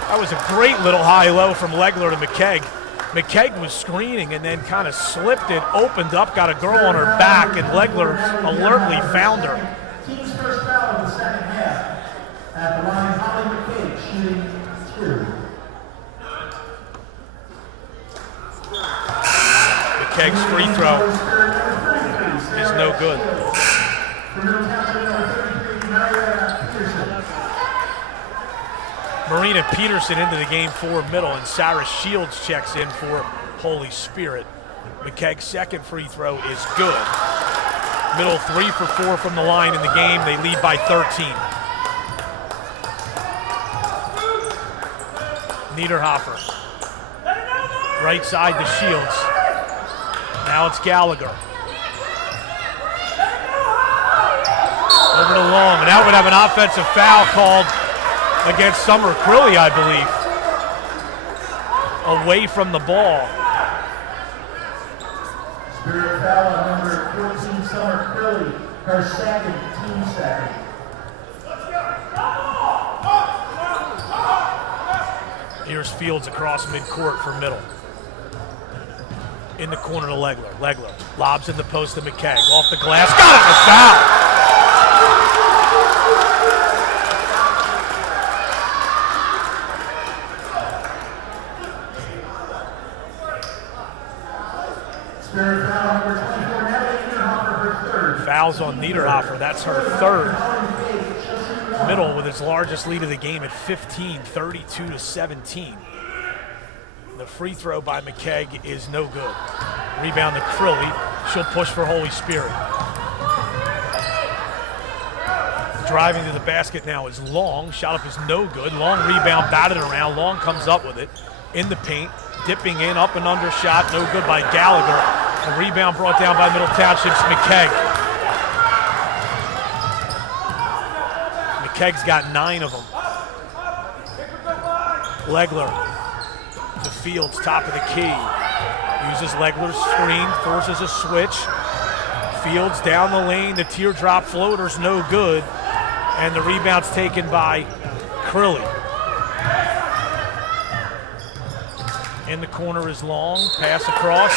That was a great little high-low from Legler to McKeag. McKeag was screening and then kind of slipped it, opened up, got a girl on her back, and Legler alertly found her. Team's first foul of the second half. At the line, Holly McKeag shooting 2. McKeag's free throw is no good. Marina Peterson into the game for Middle, and Sarah Shields checks in for Holy Spirit. McKeag's second free throw is good. Middle 3 for 4 from the line in the game. They lead by 13. Niederhofer. Right side to Shields. Now it's Gallagher. Over to Long. Now would have an offensive foul called against Summer Crilly, I believe. Away from the ball. Spirit foul on number 14, Summer Crilly. Her second, team second. Here's Fields across midcourt for Middle. In the corner to Legler. Legler lobs in the post to McKeag. Off the glass. Got it, the foul! Spirit foul number 24, Natalie Niederhofer, her third. Fouls on Niederhofer. That's her third. Middle with its largest lead of the game at 15, 32-17. The free throw by McKeag is no good. Rebound to Crilly. She'll push for Holy Spirit. Driving to the basket now is Long. Shot up is no good. Long rebound, batted around. Long comes up with it in the paint. Dipping in, up and under shot. No good by Gallagher. The rebound brought down by Middle Township's McKeag. McKeag's got 9 of them. Legler to Fields, top of the key. Uses Legler's screen, forces a switch. Fields down the lane, the teardrop floater's no good. And the rebound's taken by Crilly. In the corner is Long, pass across,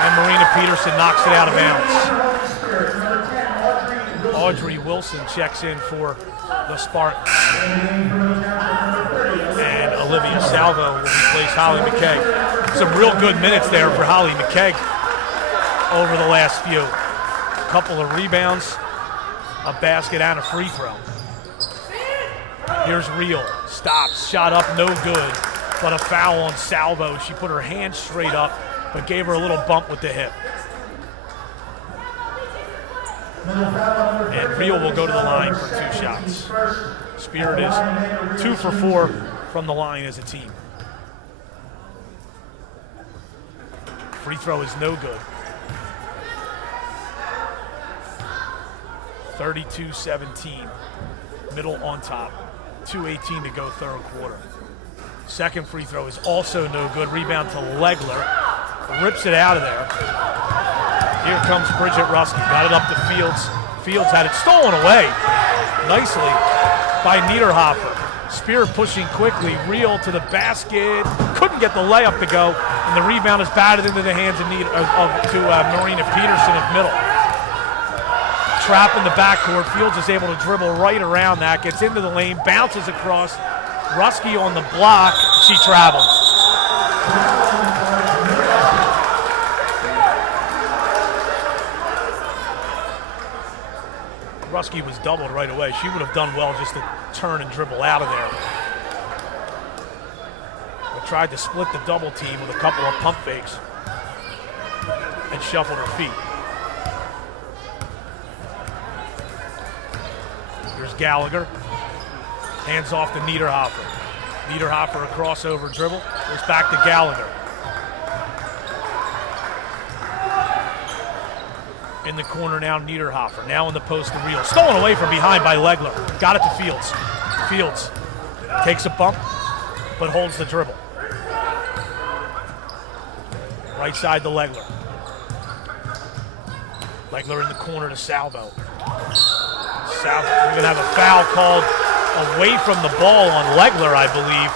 and Marina Peterson knocks it out of bounds. Audrey Wilson checks in for the Spartans. And Olivia Salvo will replace Holly McKeag. Some real good minutes there for Holly McKeag over the last few. A couple of rebounds, a basket, and a free throw. Here's Reel, stops, shot up, no good, but a foul on Salvo. She put her hand straight up, but gave her a little bump with the hip. And Reel will go to the line for 2 shots. Spirit is 2 for 4 from the line as a team. Free throw is no good. 32-17. Middle on top. 2:18 to go third quarter. Second free throw is also no good. Rebound to Legler. Rips it out of there. Here comes Bridget Rusky. Got it up to Fields. Fields had it stolen away nicely by Niederhofer. Spear pushing quickly. Reel to the basket. Couldn't get the layup to go. And the rebound is batted into the hands of Marina Peterson of Middle. Trap in the backcourt. Fields is able to dribble right around that. Gets into the lane. Bounces across. Rusky on the block. She traveled. Rusky was doubled right away. She would have done well just to turn and dribble out of there. But tried to split the double team with a couple of pump fakes and shuffled her feet. Here's Gallagher. Hands off to Niederhofer. Niederhofer a crossover dribble. Goes back to Gallagher. In the corner now, Niederhofer. Now in the post to Reel. Stolen away from behind by Legler. Got it to Fields. Fields takes a bump, but holds the dribble. Right side to Legler. Legler in the corner to Salvo. Salvo, we're going to have a foul called away from the ball on Legler, I believe,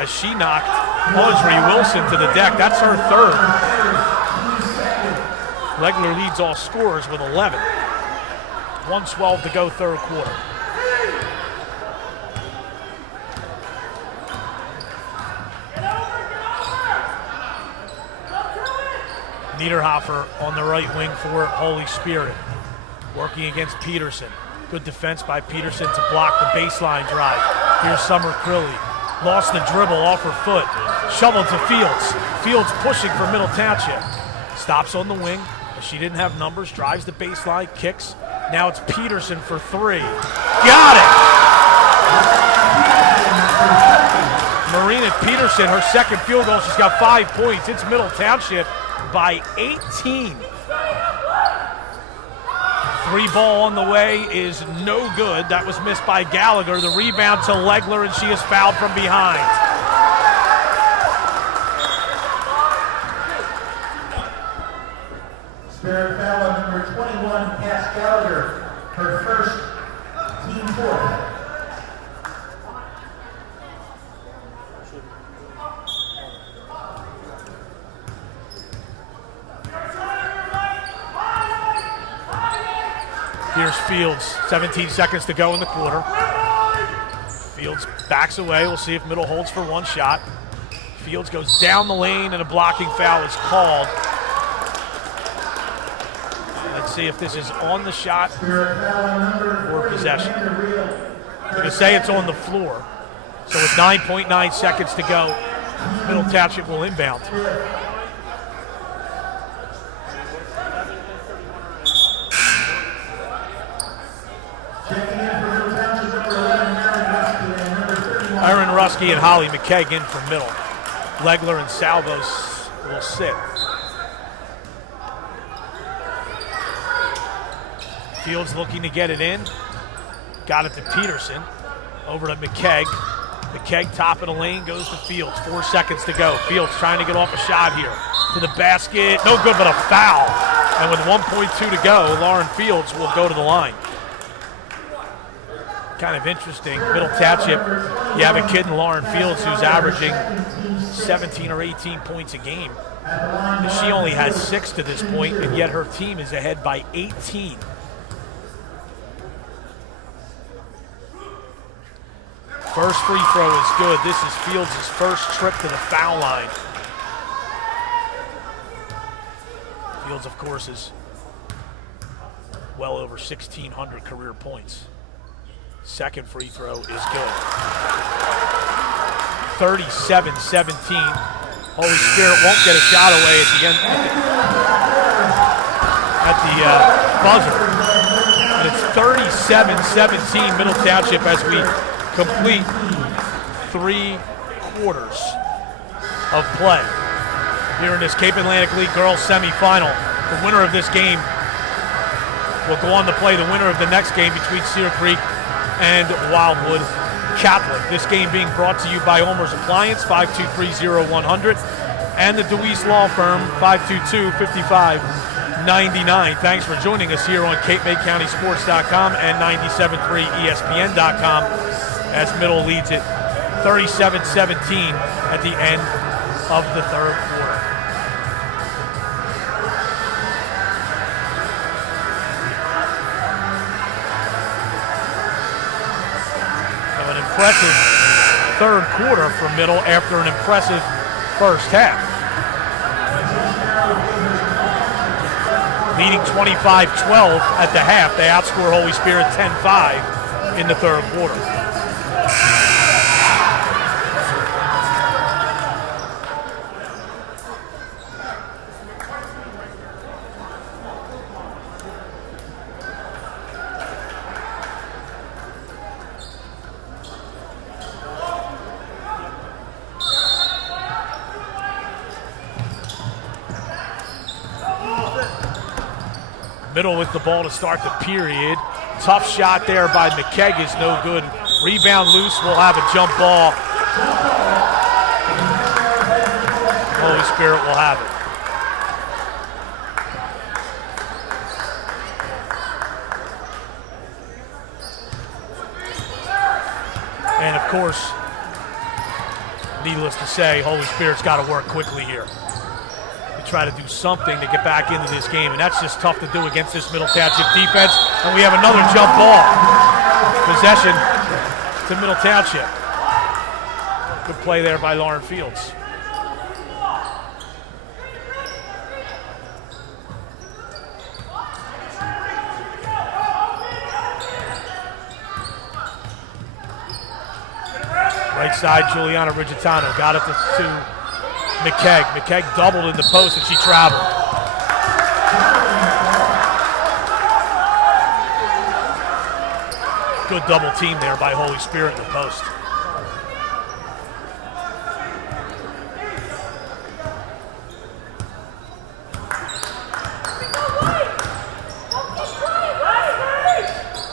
as she knocked Audrey Wilson to the deck. That's her third. Legler leads all scorers with 11. 1:12 to go third quarter. Niederhofer on the right wing for Holy Spirit. Working against Peterson. Good defense by Peterson to block the baseline drive. Here's Summer Crilly. Lost the dribble off her foot. Shoveled to Fields. Fields pushing for Middle Township. Stops on the wing. She didn't have numbers. Drives the baseline. Kicks. Now it's Peterson for three. Got it! Marina Peterson, her second field goal. She's got 5 points. It's Middle Township by 18. Three ball on the way is no good. That was missed by Gallagher. The rebound to Legler, and she is fouled from behind. Spirit foul on number 21, Cass Gallagher, her first, team fourth. Here's Fields, 17 seconds to go in the quarter. Fields backs away. We'll see if Middle holds for one shot. Fields goes down the lane and a blocking foul is called. Let's see if this is on the shot or possession. I'm going to say it's on the floor. So with 9.9 seconds to go, Middle Township will inbound. Erin Rusky and Holly McKegg in for Middle. Legler and Salvos will sit. Fields looking to get it in. Got it to Peterson. Over to McKegg. McKegg top of the lane, goes to Fields. 4 seconds to go. Fields trying to get off a shot here. To the basket. No good, but a foul. And with 1.2 to go, Lauren Fields will go to the line. Kind of interesting. Middle Township, you have a kid in Lauren Fields who's averaging 17 or 18 points a game. And she only has 6 to this point, and yet her team is ahead by 18. First free throw is good. This is Fields' first trip to the foul line. Fields, of course, is well over 1,600 career points. Second free throw is good. 37-17. Holy Spirit won't get a shot away at the end at the buzzer. And it's 37-17 Middle Township as we complete 3 quarters of play here in this Cape Atlantic League Girls semifinal. The winner of this game will go on to play the winner of the next game between Cedar Creek and Wildwood Catholic. This game being brought to you by Olmer's Appliance, 523-0100, and the DeWeese Law Firm, 522-5599. Thanks for joining us here on CapeMayCountySports.com and 97.3 ESPN.com as Middle leads it 37-17 at the end of the third quarter. So an impressive third quarter for Middle after an impressive first half. Leading 25-12 at the half, they outscore Holy Spirit 10-5 in the third quarter. Middle with the ball to start the period. Tough shot there by McKegg is no good. Rebound loose, we'll have a jump ball. Holy Spirit will have it. And of course, needless to say, Holy Spirit's got to work quickly here. Try to do something to get back into this game, and that's just tough to do against this Middle Township defense. And we have another jump ball. Possession to Middle Township. Good play there by Lauren Fields. Right side, Juliana Rigitano got it to McKegg. McKegg doubled in the post and she traveled. Good double team there by Holy Spirit in the post.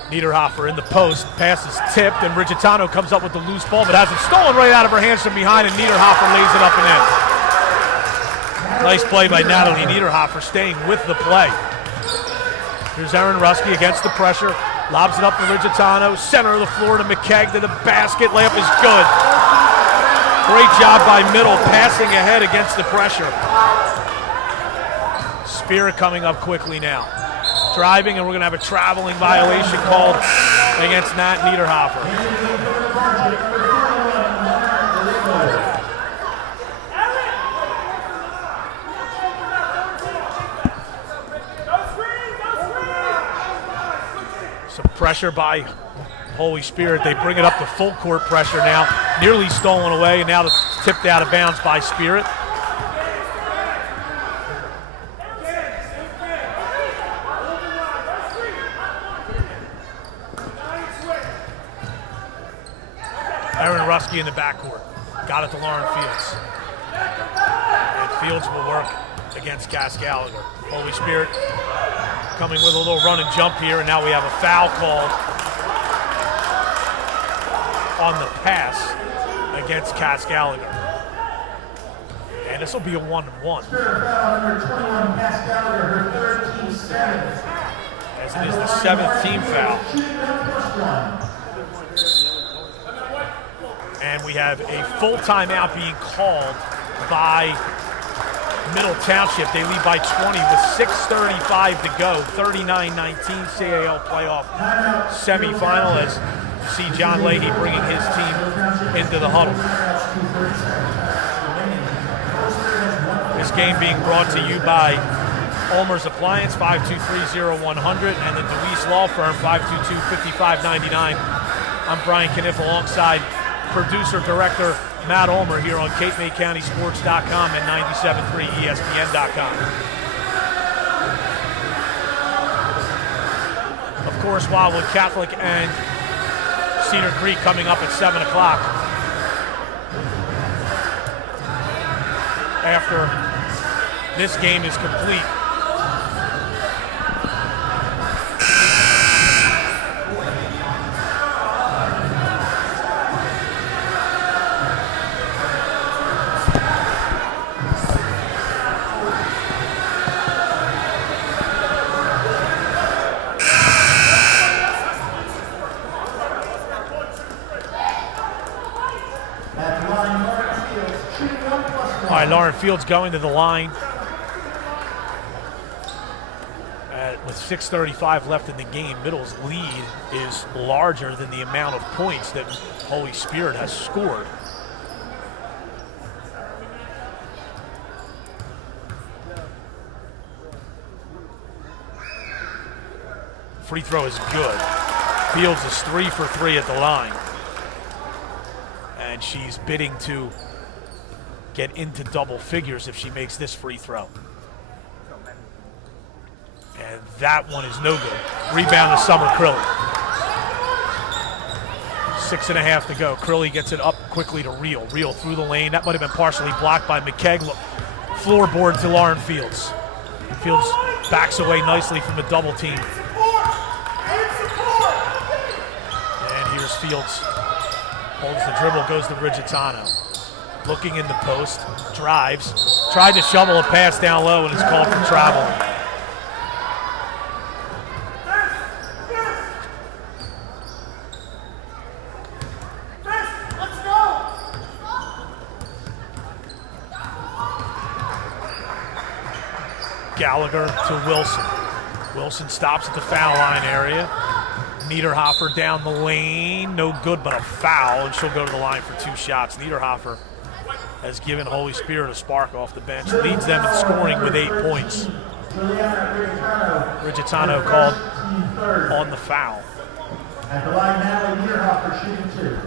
Niederhofer in the post, pass is tipped, and Rigitano comes up with the loose ball, but has it stolen right out of her hands from behind, and Niederhofer lays it up and in. Nice play by Natalie Niederhofer, staying with the play. Here's Erin Rusky against the pressure, lobs it up to Rigitano, center of the floor to McKegg to the basket, layup is good. Great job by Middle, passing ahead against the pressure. Spirit coming up quickly now. Driving, and we're going to have a traveling violation called against Nat Niederhofer. Some pressure by Holy Spirit. They bring it up to full court pressure now. Nearly stolen away, and now it's tipped out of bounds by Spirit. Erin Rusky in the backcourt. Got it to Lauren Fields. And Fields will work against Cass Gallagher. Holy Spirit coming with a little run and jump here, and now we have a foul called on the pass against Cass Gallagher. And this will be a 1-1. As it is the 7th team foul. And we have a full timeout being called by Middle Township. They lead by 20 with 6:35 to go. 39-19 CAL playoff semifinal as you see John Leahy bringing his team into the huddle. This game being brought to you by Olmer's Appliance, 523-0100, and the DeWeese Law Firm, 522-5599. I'm Brian Kniff alongside producer-director Matt Olmer here on CapeMayCountySports.com and 97.3 ESPN.com. Of course, Wildwood Catholic and Cedar Creek coming up at 7 o'clock. After this game is complete. right, Lauren Fields going to the line. With 6:35 left in the game, Middle's lead is larger than the amount of points that Holy Spirit has scored. Free throw is good. Fields is 3 for 3 at the line. And she's bidding to get into double figures if she makes this free throw. And that one is no good. Rebound to Summer Crilly. 6.5 to go. Crilly gets it up quickly to Reel. Reel through the lane. That might have been partially blocked by McKegg. Floorboard to Lauren Fields. Fields backs away nicely from the double team. And here's Fields. Holds the dribble, goes to Bridgetano. Looking in the post, drives. Tried to shovel a pass down low and is called for travel. Gallagher to Wilson. Wilson stops at the foul line area. Niederhofer down the lane. No good, but a foul, and she'll go to the line for 2 shots. Niederhofer has given Holy Spirit a spark off the bench. Leads them in scoring with 8 points. Bridgetano called on the foul. At the line now, Niederhofer shooting 2.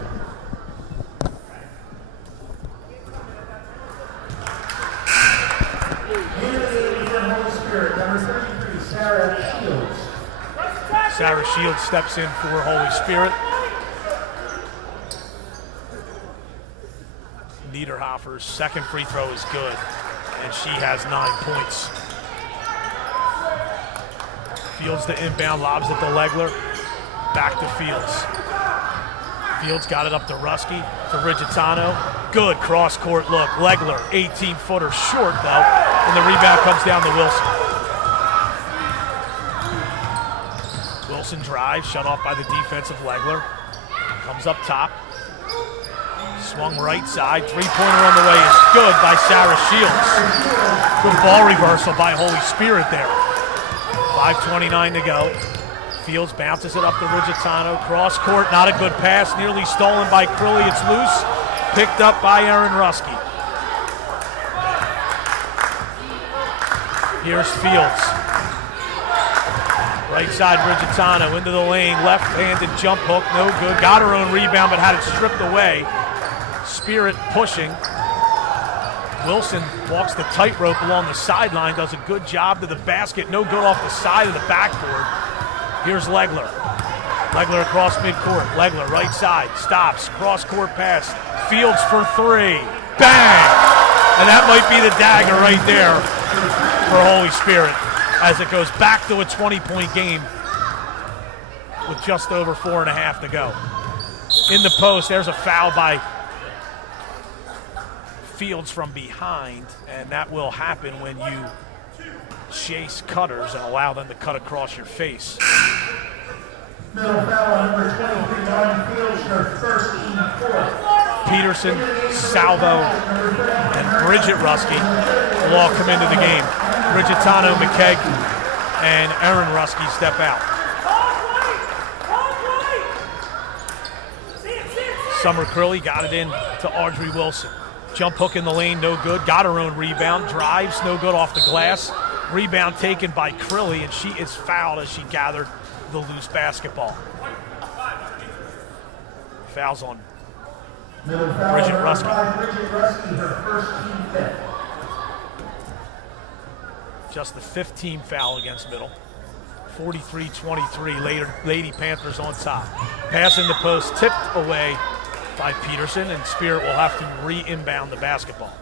Number 33, Sarah Shields. Sarah Shields steps in for Holy Spirit. Niederhofer's second free throw is good, and she has 9 points. Fields to inbound, lobs it to Legler. Back to Fields. Fields got it up to Rusky, to Rigitano. Good cross-court look. Legler, 18-footer short, though, and the rebound comes down to Wilson. Wilson drives, shut off by the defensive Legler. Comes up top. Swung right side. 3-pointer on the way is good by Sarah Shields. Good ball reversal by Holy Spirit there. 5:29 to go. Fields bounces it up to Rigitano. Cross court, not a good pass. Nearly stolen by Crilly. It's loose. Picked up by Erin Rusky. Here's Fields. Right side, Rigitano into the lane. Left-handed jump hook, no good. Got her own rebound, but had it stripped away. Spirit pushing. Wilson walks the tightrope along the sideline, does a good job to the basket. No good off the side of the backboard. Here's Legler. Legler across midcourt. Legler right side, stops, cross-court pass. Fields for 3. Bang! And that might be the dagger right there for Holy Spirit as it goes back to a 20-point game with just over 4.5 to go. In the post, there's a foul by Fields from behind, and that will happen when you chase cutters and allow them to cut across your face. Middle foul on number 23, Lauren Fields, her first team fourth. Peterson, Salvo, and Bridget Rusky will all come into the game. Bridgetano, McKegg, and Erin Rusky step out. Summer Crilly got it in to Audrey Wilson. Jump hook in the lane, no good. Got her own rebound. Drives, no good off the glass. Rebound taken by Crilly, and she is fouled as she gathered the loose basketball. Fouls on Bridget Rusky. Bridget Rusky, her first team fifth. Just the 5th team foul against Middle. 43-23, Lady Panthers on top. Pass in the post, tipped away by Peterson, and Spirit will have to re-inbound the basketball.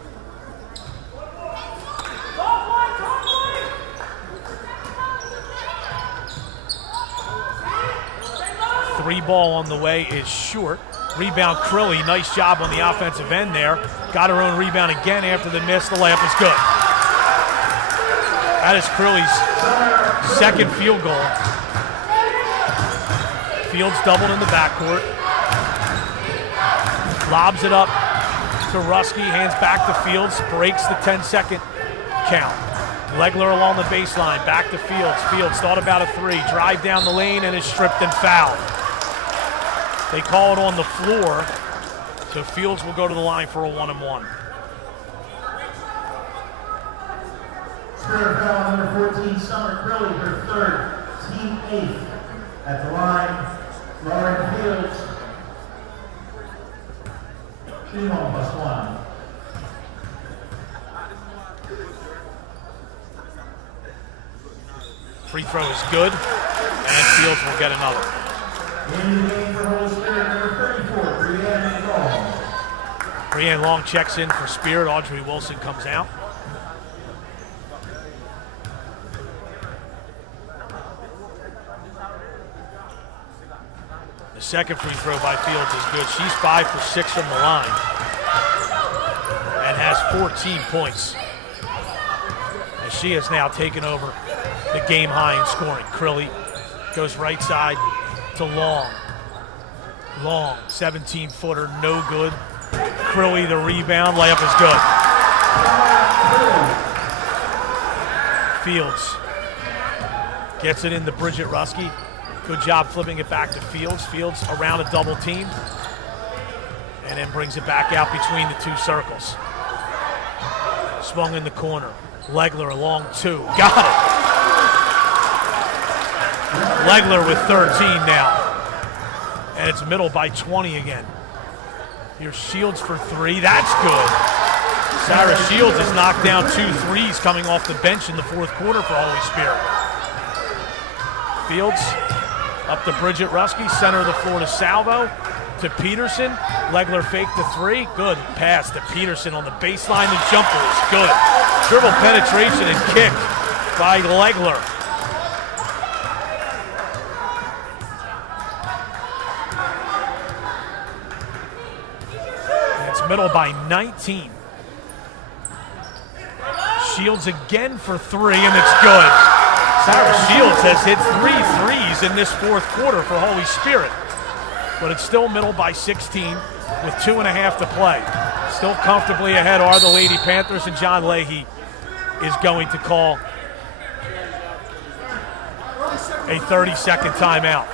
Three ball on the way is short. Rebound Crilly, nice job on the offensive end there. Got her own rebound again after the miss. The layup is good. That is Crilly's second field goal. Fields doubled in the backcourt. Lobs it up to Ruski, hands back to Fields, breaks the 10-second count. Legler along the baseline, back to Fields. Fields thought about a three, drive down the lane, and is stripped and fouled. They call it on the floor, so Fields will go to the line for a 1-and-1. Spirit foul on number 14, Summer Crilly, her third, team 8th. At the line, Lauren Fields. Team on +1. Free throw is good, and Fields will get another. In the game for Holy Spirit, number 34, Brianne Long. Brianne Long checks in for Spirit. Audrey Wilson comes out. The second free throw by Fields is good. She's 5 for 6 from the line and has 14 points. As she has now taken over the game high in scoring. Crilly goes right side to Long. Long, 17-footer, no good. Crilly the rebound, layup is good. Fields gets it into Bridget Ruski. Good job flipping it back to Fields. Fields around a double team and then brings it back out between the two circles. Swung in the corner. Legler along 2. Got it. Legler with 13 now. And it's middle by 20 again. Here's Shields for 3. That's good. Sarah Shields has knocked down 2 threes coming off the bench in the fourth quarter for Holy Spirit. Fields up to Bridget Ruski, center of the floor to Salvo, to Peterson. Legler faked the 3. Good pass to Peterson on the baseline. The jumper is good. Dribble penetration and kick by Legler. Middle by 19. Shields again for 3, and it's good. Sarah Shields has hit 3 threes in this fourth quarter for Holy Spirit. But it's still middle by 16 with 2.5 to play. Still comfortably ahead are the Lady Panthers, and John Leahy is going to call a 30-second timeout.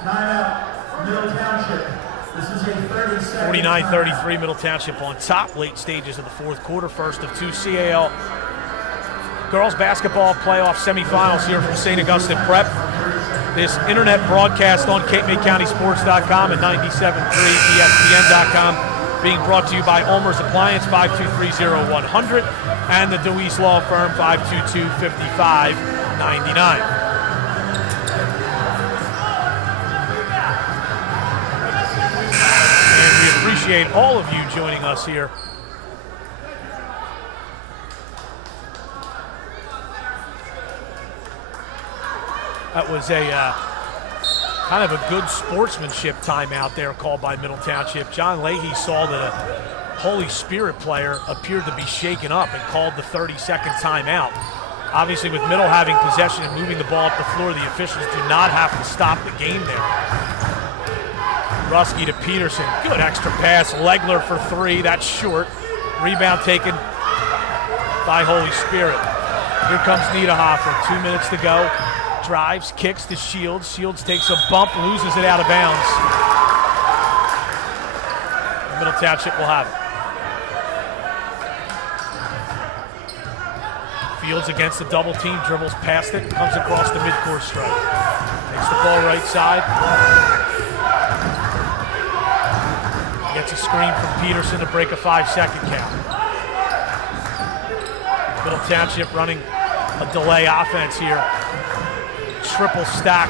Timeout, Middle Township. This is a 30-second 49-33 Middle Township on top, late stages of the fourth quarter. First of 2 CAL girls basketball playoff semifinals here from St. Augustine Prep. This internet broadcast on CapeMayCountySports.com and 97.3 ESPN.com being brought to you by Ulmer's Appliance, 523-0100, and the DeWeese Law Firm, 522-5599. Appreciate all of you joining us here. That was a kind of a good sportsmanship timeout there called by Middle Township. John Leahy saw that a Holy Spirit player appeared to be shaken up and called the 30-second timeout. Obviously, with Middle having possession and moving the ball up the floor, the officials do not have to stop the game there. Ruski to Peterson. Good extra pass. Legler for 3. That's short. Rebound taken by Holy Spirit. Here comes Niederhofer. 2 minutes to go. Drives, kicks to Shields. Shields takes a bump, loses it out of bounds. Middle Township will have it. Fields against the double team. Dribbles past it. Comes across the midcourt stripe. Takes the ball right side. Gets a screen from Peterson to break a 5-second count. Middle Township running a delay offense here. Triple stack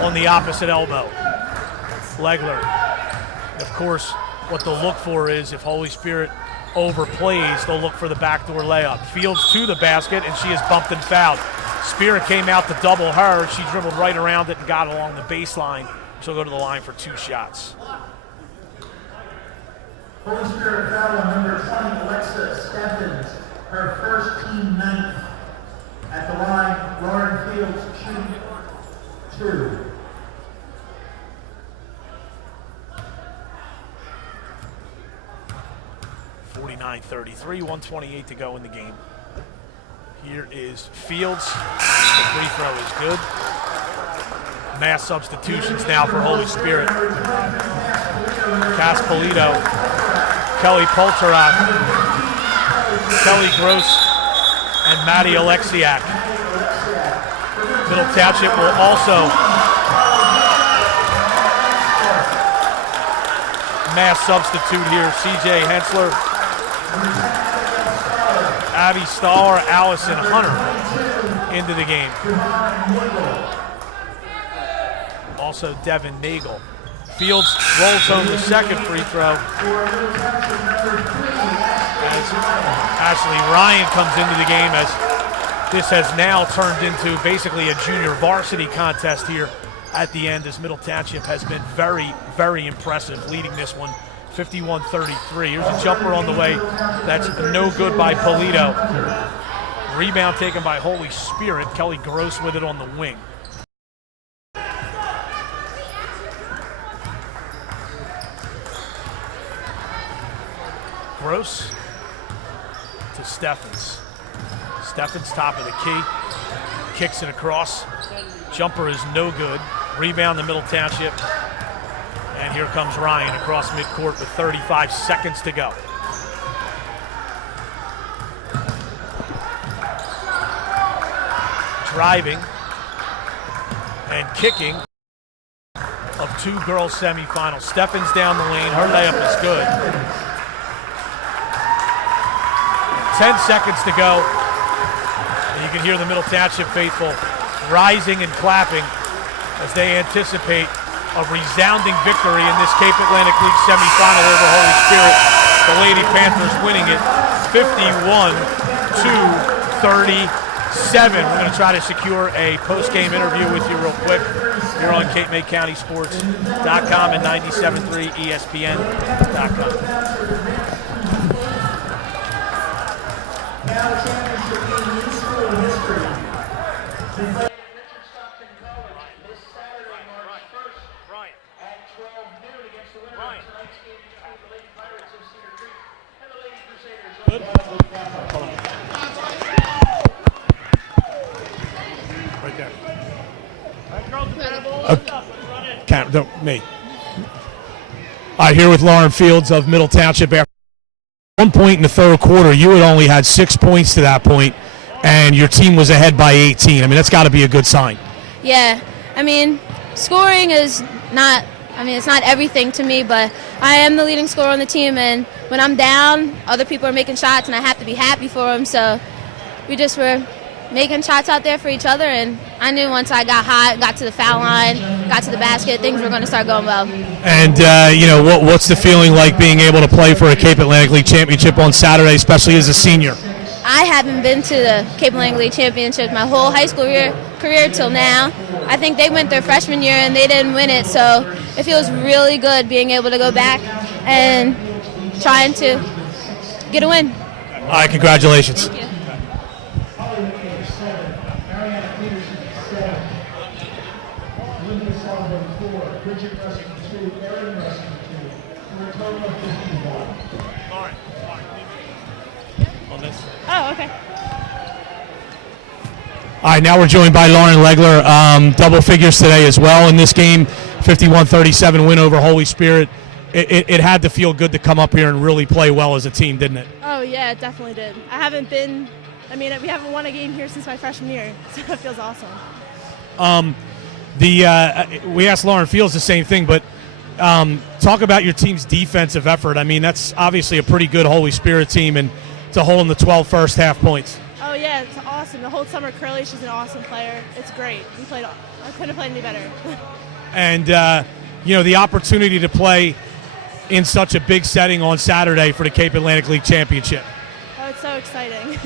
on the opposite elbow. Legler. Of course, what they'll look for is if Holy Spirit overplays, they'll look for the backdoor layup. Fields to the basket, and she is bumped and fouled. Spirit came out to double her. She dribbled right around it and got along the baseline. She'll go to the line for 2 shots. Holy Spirit foul on number 20, Alexa Steffens, her first team 9th. At the line, Lauren Fields shooting 2. 49-33, 1:28 to go in the game. Here is Fields. The free throw is good. Mass substitutions now for Holy Spirit. Caspolito, Kelly Polterak, Kelly Gross, and Maddie Alexiak. Middle Township will also mass substitute here. CJ Hensler, Abby Stahl, Allison Hunter into the game. Also Devin Nagel. Fields rolls home the second free throw as Ashley Ryan comes into the game, as this has now turned into basically a junior varsity contest here at the end, as Middle Township has been very, very impressive, leading this one 51-33. Here's a jumper on the way. That's no good by Polito. Rebound taken by Holy Spirit. Kelly Gross with it on the wing. Gross to Steffens. Steffens top of the key. Kicks it across. Jumper is no good. Rebound the Middle Township. And here comes Ryan across midcourt with 35 seconds to go. Driving and kicking of two girls semifinals. Steffens down the lane. Her layup is good. 10 seconds to go. And you can hear the Middle Township faithful rising and clapping as they anticipate a resounding victory in this Cape Atlantic League semifinal over Holy Spirit. The Lady Panthers winning it 51-37. We're going to try to secure a post-game interview with you real quick here on Cape May County Sports.com and 97.3 ESPN.com. Now the championship game in new school history. Right there. Me. All right, here with Lauren Fields of Middle Township. After 1 point in the third quarter, you had only had 6 points to that point, and your team was ahead by 18. I mean, that's got to be a good sign. Yeah, I mean, scoring is not, it's not everything to me, but I am the leading scorer on the team, and when I'm down, other people are making shots, and I have to be happy for them, so we just were making shots out there for each other, and I knew once I got hot, got to the foul line, got to the basket, things were going to start going well. And, what's the feeling like being able to play for a Cape Atlantic League championship on Saturday, especially as a senior? I haven't been to the Cape Atlantic League championship my whole high school career till now. I think they went their freshman year and they didn't win it, so it feels really good being able to go back and trying to get a win. All right, congratulations. Thank you. Oh, okay. All right, now we're joined by Lauren Legler, double figures today as well in this game, 51-37 win over Holy Spirit. It had to feel good to come up here and really play well as a team, didn't it? Oh, yeah, it definitely did. We haven't won a game here since my freshman year, so it feels awesome. We asked Lauren Fields the same thing, but talk about your team's defensive effort. I mean, that's obviously a pretty good Holy Spirit team, and to hold in the 12 first half points. Oh, yeah, it's awesome. The whole summer, Curly, she's an awesome player. It's great. I couldn't have played any better. And, the opportunity to play in such a big setting on Saturday for the Cape Atlantic League Championship. Oh, it's so exciting.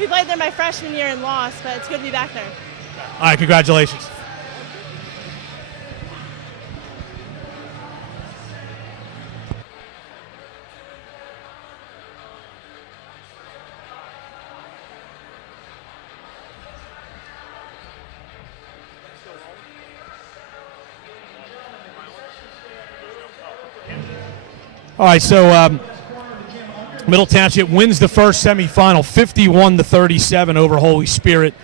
We played there my freshman year and lost, but it's good to be back there. All right, congratulations. All right, so Middle Township wins the first semifinal 51-37 over Holy Spirit.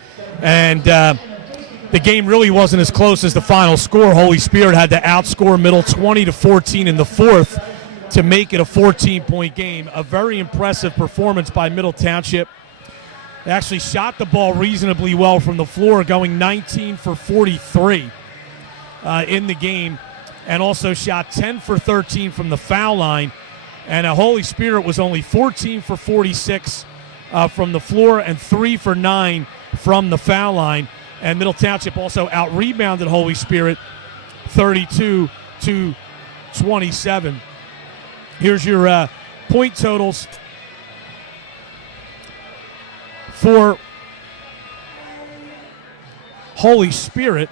And the game really wasn't as close as the final score. Holy Spirit had to outscore Middle 20-14 in the fourth to make it a 14-point game. A very impressive performance by Middle Township. They actually shot the ball reasonably well from the floor, going 19 for 43 in the game, and also shot 10 for 13 from the foul line. And Holy Spirit was only 14 for 46 from the floor and 3 for 9 from the foul line. And Middle Township also out-rebounded Holy Spirit 32-27. Here's your point totals for Holy Spirit.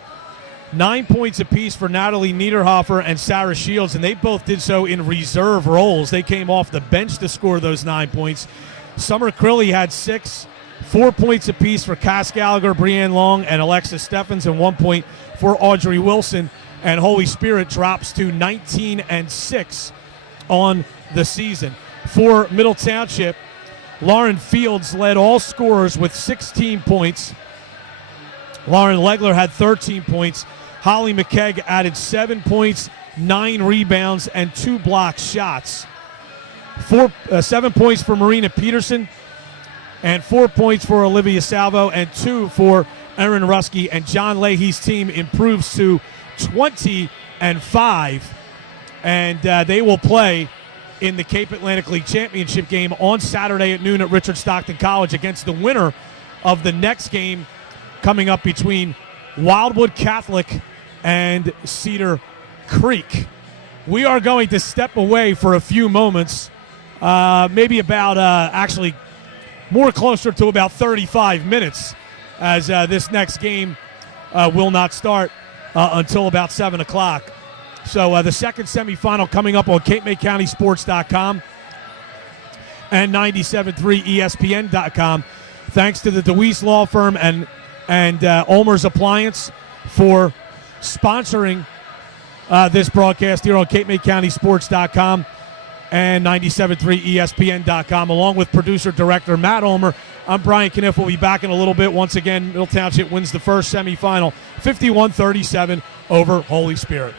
9 points apiece for Natalie Niederhofer and Sarah Shields, and they both did so in reserve roles. They came off the bench to score those 9 points. Summer Crilly had 6. 4 points apiece for Cass Gallagher, Brianne Long, and Alexis Steffens, and 1 point for Audrey Wilson. And Holy Spirit drops to 19-6 on the season. For Middle Township, Lauren Fields led all scorers with 16 points. Lauren Legler had 13 points. Holly McKegg added 7 points, 9 rebounds, and 2 block shots. 7 points for Marina Peterson, and 4 points for Olivia Salvo, and 2 for Erin Rusky. And John Leahy's team improves to 20-5, and they will play in the Cape Atlantic League Championship game on Saturday at noon at Richard Stockton College against the winner of the next game coming up between Wildwood Catholic and Cedar Creek. We are going to step away for a few moments, maybe about actually more closer to about 35 minutes, as this next game will not start until about 7 o'clock. So the second semifinal coming up on CapeMayCountySports.com and 97.3 ESPN.com. Thanks to the DeWeese Law Firm and Ulmer's Appliance for sponsoring this broadcast here on CapeMayCountySports.com and 97.3 ESPN.com, along with producer-director Matt Ulmer. I'm Brian Kniff. We'll be back in a little bit. Once again, Middle Township wins the first semifinal 51-37 over Holy Spirit.